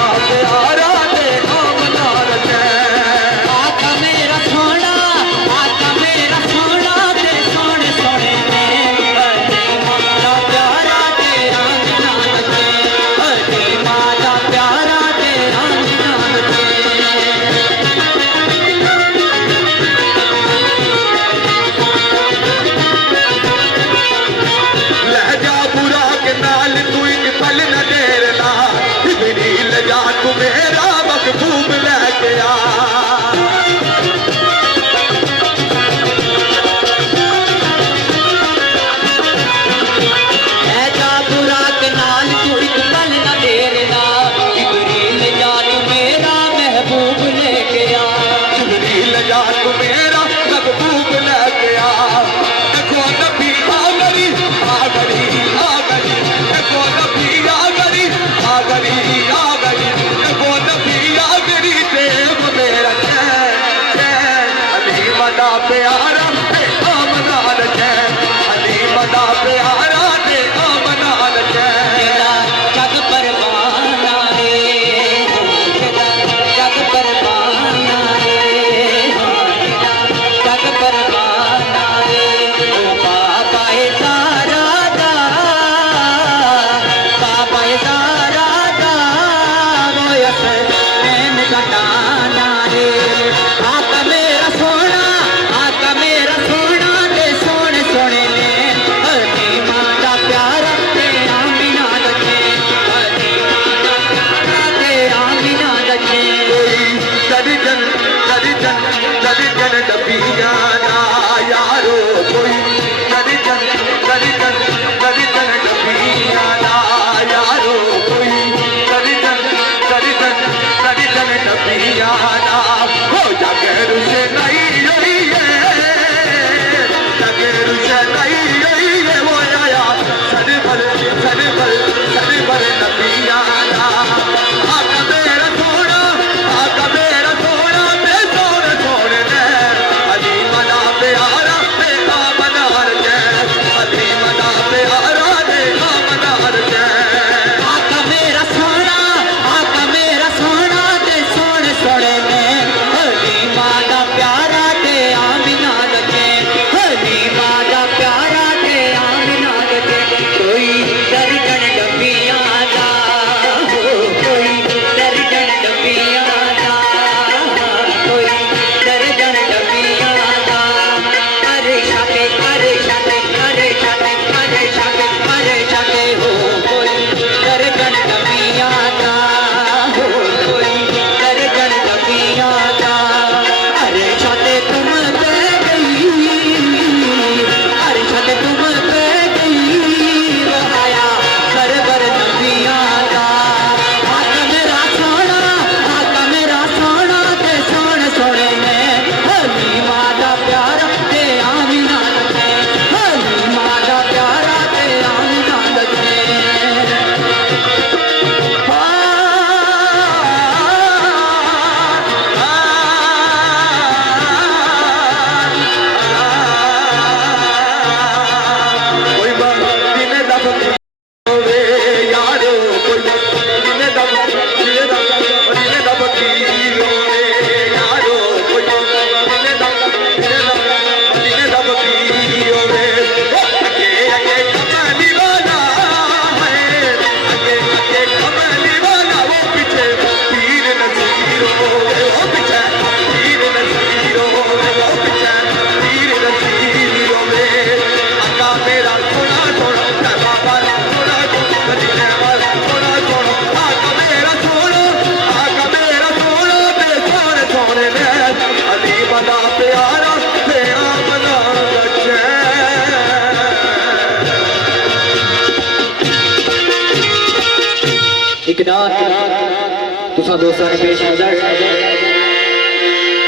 एक नात तुसा दोस्तों ने पेश नजर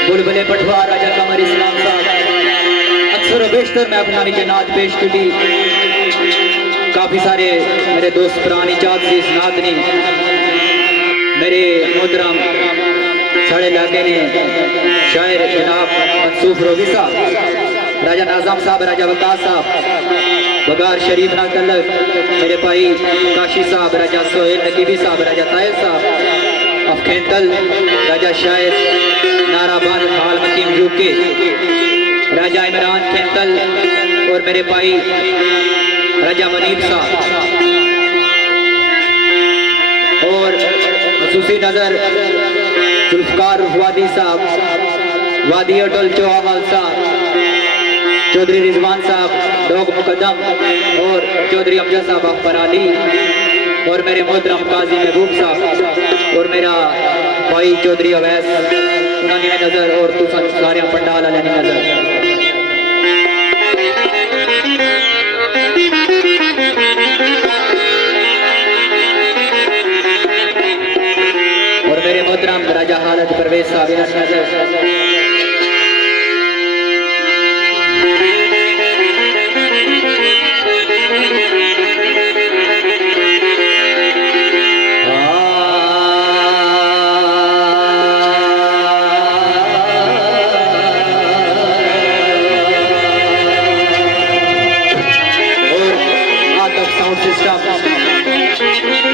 बुलबुले पटवार राजा कमर इस्लाम साहब अक्सर बेशतर मैं अपना भी नात पेश की काफी सारे मेरे दोस्त पुरानी चाँद से इस नात ने मेरे मोहतरम साढ़े इलाके ने शायर जनाब मंसूफ रोगी साहब राजा नाज़म साहब राजा वकास साहब बगार शरीफ ना तलक मेरे भाई काशी साहब राजा सोहेल नकीबी साहब राजा तायल साहब अफखेंतल राजा शायर नाराबान हाल मकीम यूके राजा इमरान खेंतल और मेरे भाई राजा मनीब साहब और खसूसी नजर जुल्फकार वादी साहब वादी अटल चौहान साहब चौधरी रिजवान साहब डॉग मुकदम और चौधरी अमजद साहब अकबर अली और मेरे मोहतरम काजी महबूब साहब और मेरा भाई चौधरी अवैस उन्होंने नजर और तू सारे पंडाल वाले नजर और मेरे मोहतरम राजा हालत परवेज साहब नजर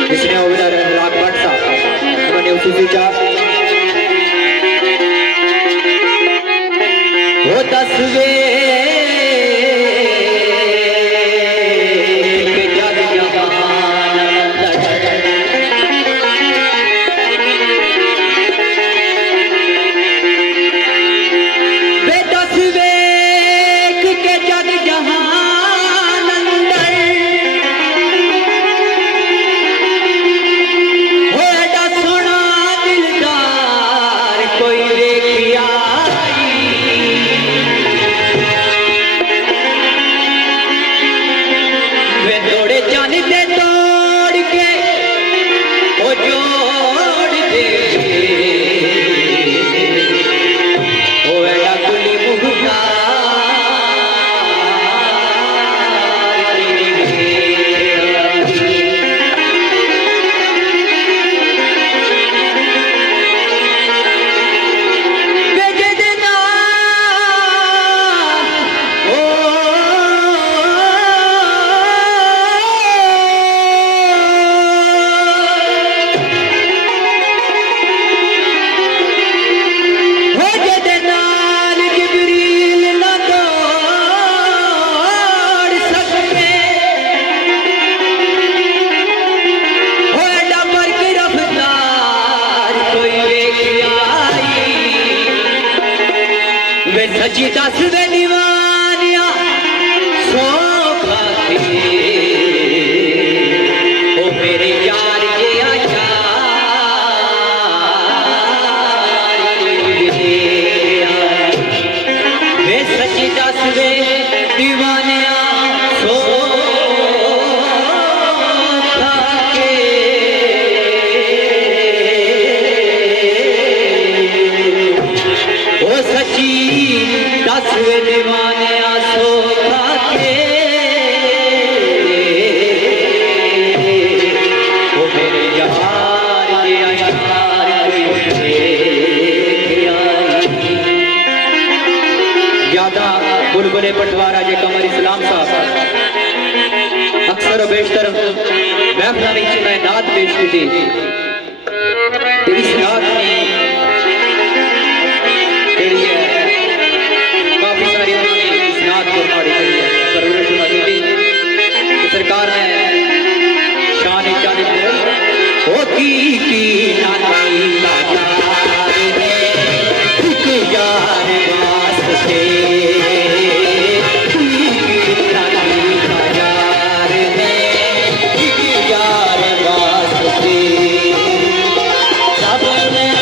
जिसने ओवरर राग भट्ट साहब उन्होंने उसी जा वो 10 वे सची 10 वे दीवानिया सो खाते ओ मेरे यार के आशा वे सची 10 वे दीवानिया सो खाते ओ सची 10 वे दीवाने आसो खाके ओ मेरे यार के यार यादा बुलबुले पटवारा जे कमर इस्लाम साहब अक्सर और बेशतर महफिल में मैं नात पेश की थी इस नात में सरकार ने शान होती की नानी यार वास्ते यार वास्ते सब ने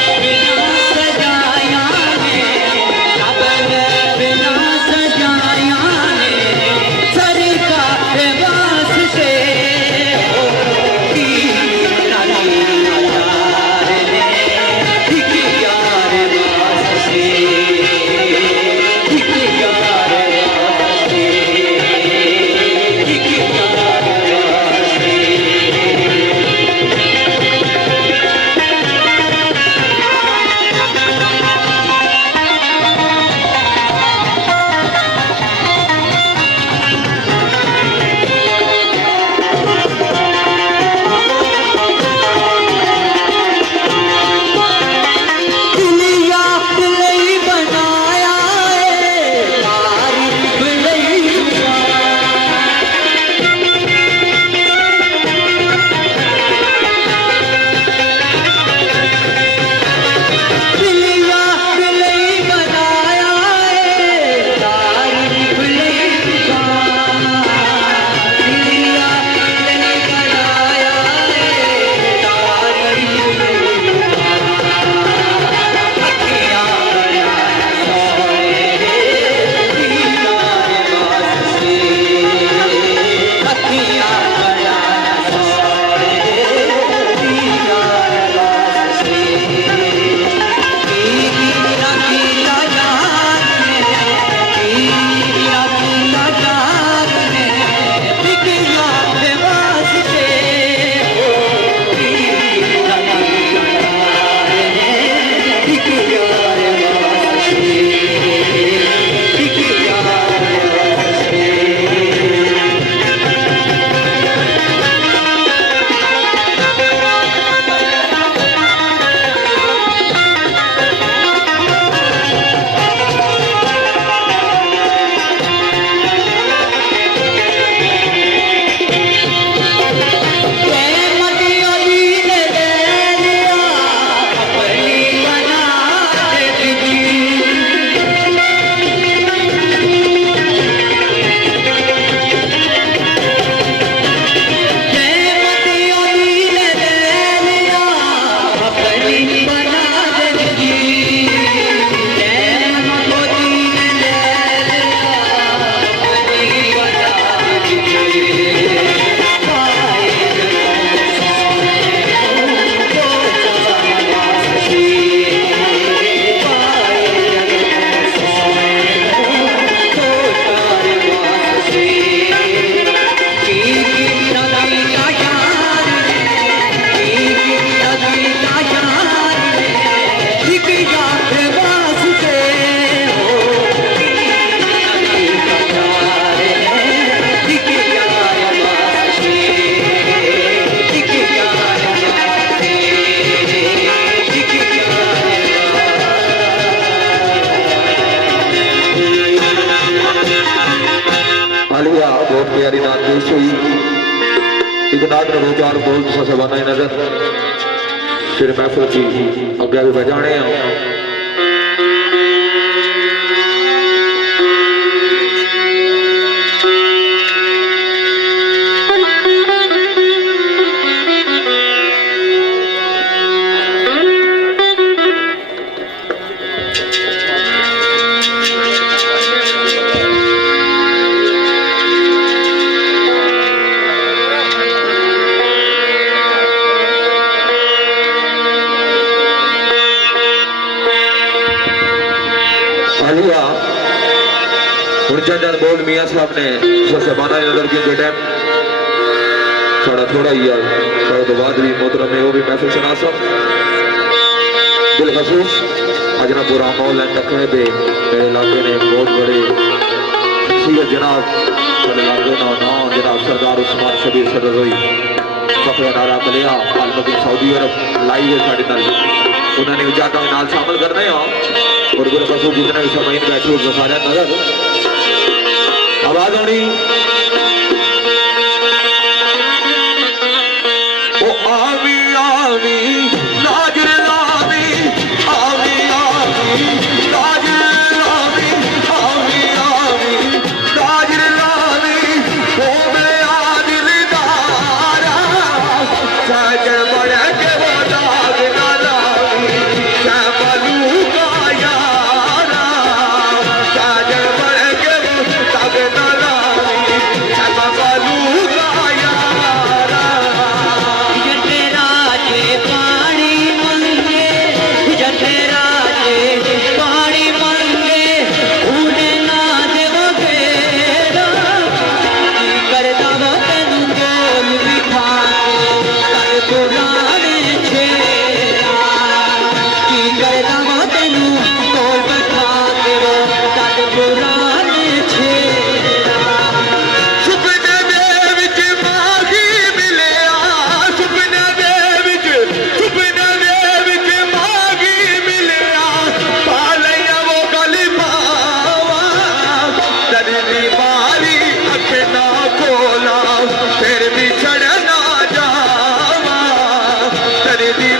सही एक नाद ने दो चार बोल सबाना नजर फिर महफिल की अगे भी बजाने हैं। चंद बोल मियाँ साहब ने शबाना नजर की टाइम साढ़ा थोड़ा ही है साढ़े तो बाद भी मोहतरम है वो भी महफिल सुना सब बिलखसूस अजना पूरा माहौल रखने पे मेरे इलाके ने बहुत बड़े सीयत जनाब इलाके ना नाम जनाब सरदार उस्मान शबीर सरदोई फखर नारा कलिया अलमदीन सऊदी अरब लाइव है साढ़े नाल उन्होंने इजाजत नाल शामिल करने हैं और बिलखसूस जितने भी समाइन बैठे हो सारे नजर आवाज आनी ओ आवी आवी नाजर लावी आवी आवी नाजर लावी आवी आवी नाजर लावी ओ मैं आदिल दारा साजन बड़े के वो दाग ना लावी शामलू का यारा साजन बड़े के वो दाग ना लावी शामलू का यारा तेरी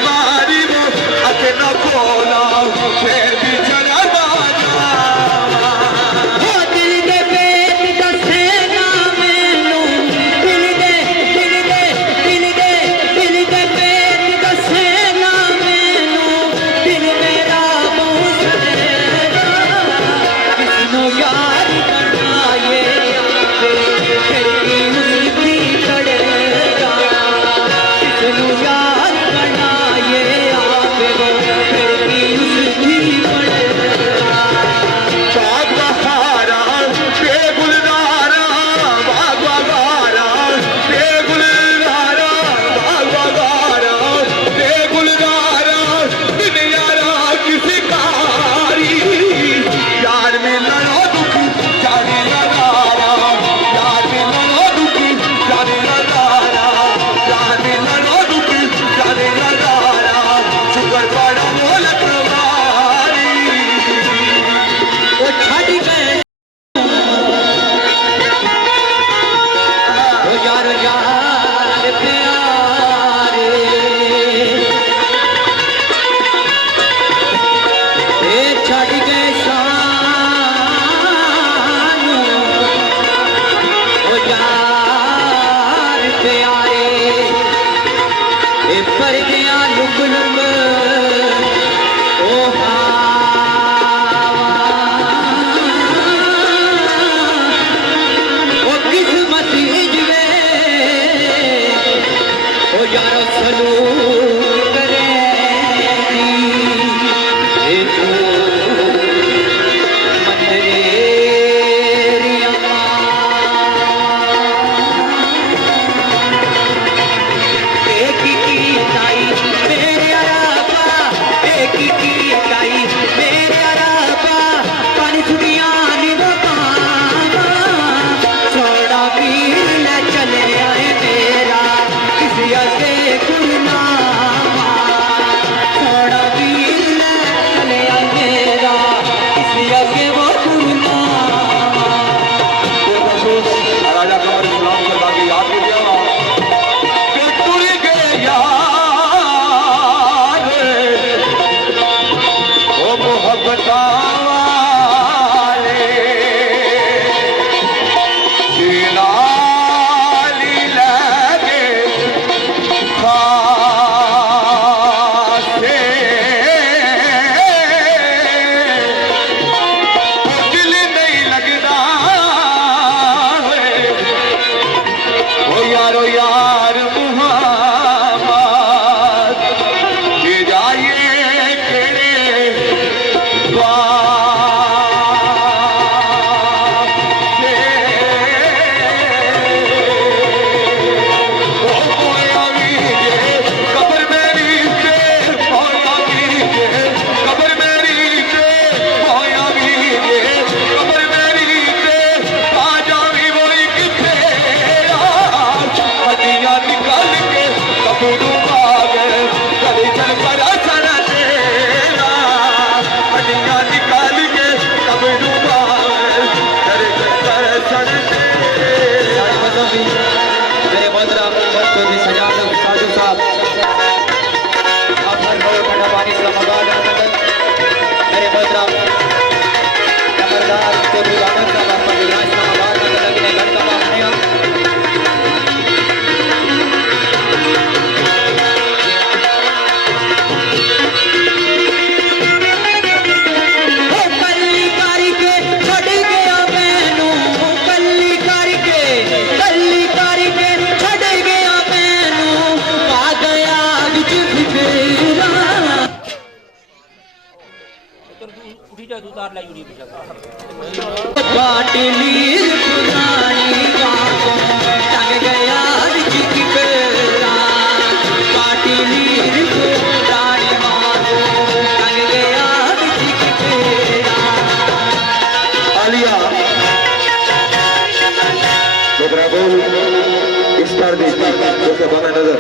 काटलीर पुरानी बातों टंग गया जिसकी पेरा काटलीर पुरानी बातों टंग गया जिसकी पेरा आलिया दूसरा गोल इस पर दी उसे बना नजर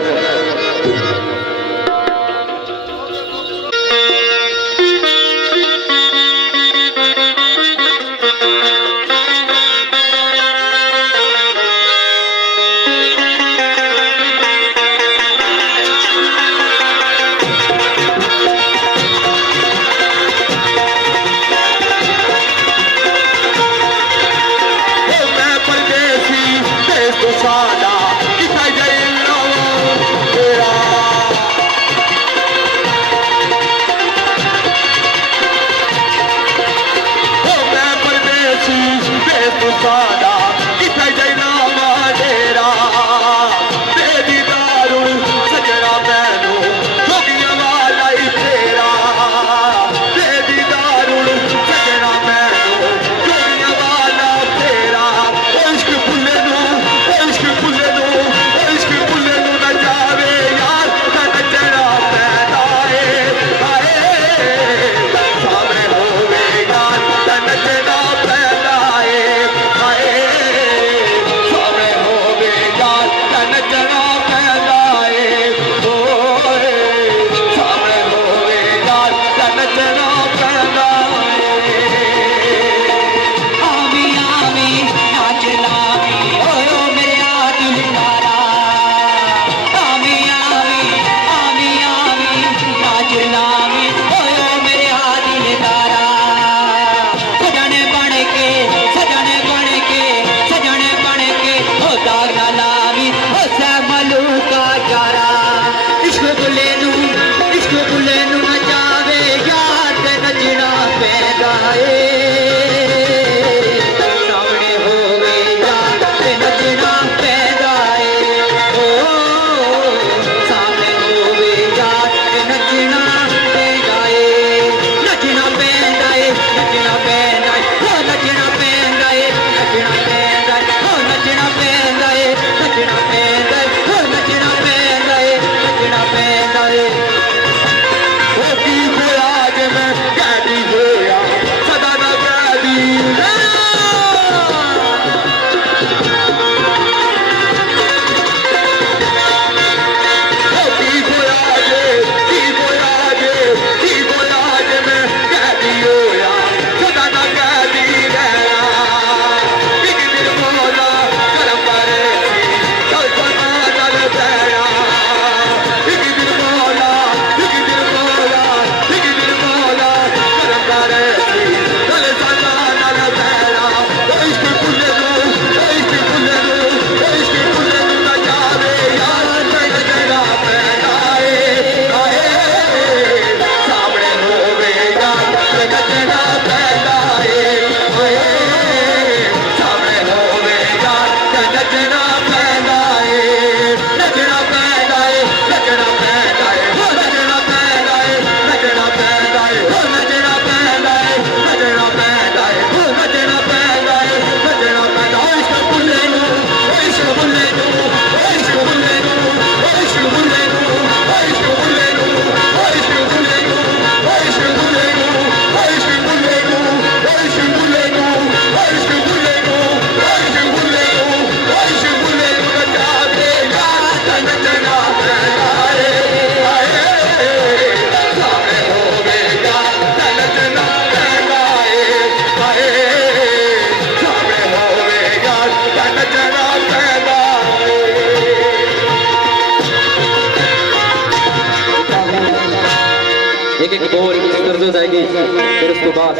एक बॉल दर्ज हो जाएगी फिर उसके बाद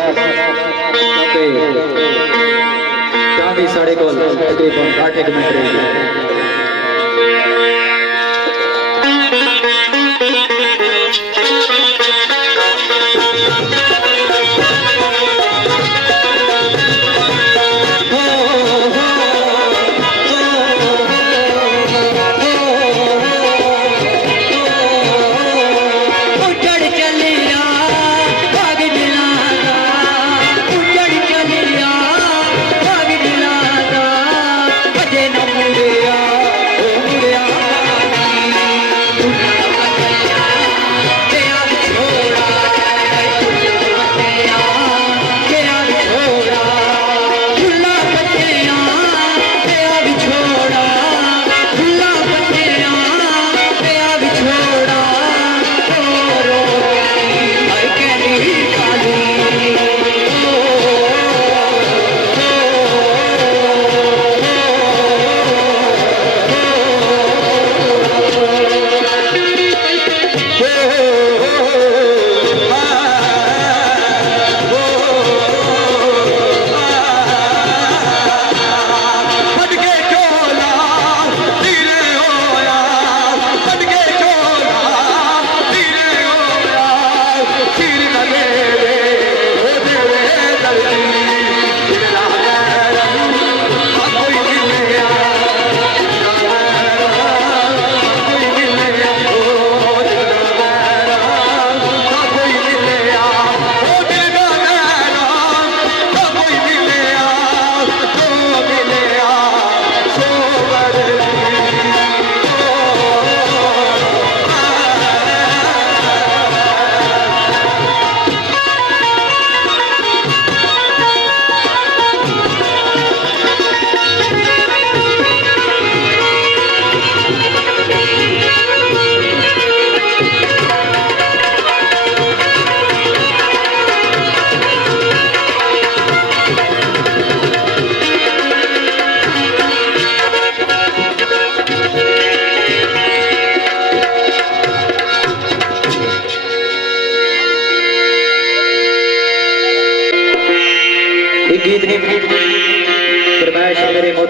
भी 8.5 गोल तकरीबन 8 मिनट रहेगी।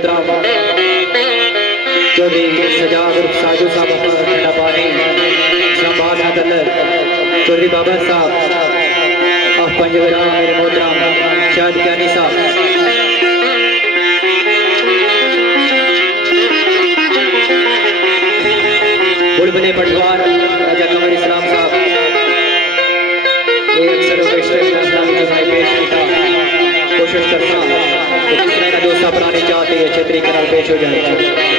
मोहतरम चौधरी सजाद उर्फ साजू साहब ठंडा पानी संभाल चौधरी बाबर साहब ऑफ पंजगरा मेरे मोहतरम शाहिद क्यानी साहब बुलबुले पटवार राजा कमर इस्लाम साहब ये अक्सर पेश किया कोशिश करता तो दूसरे का दोस्त अपनाने चाहते हैं छतरी के नाल पेश हो जाए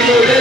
वीर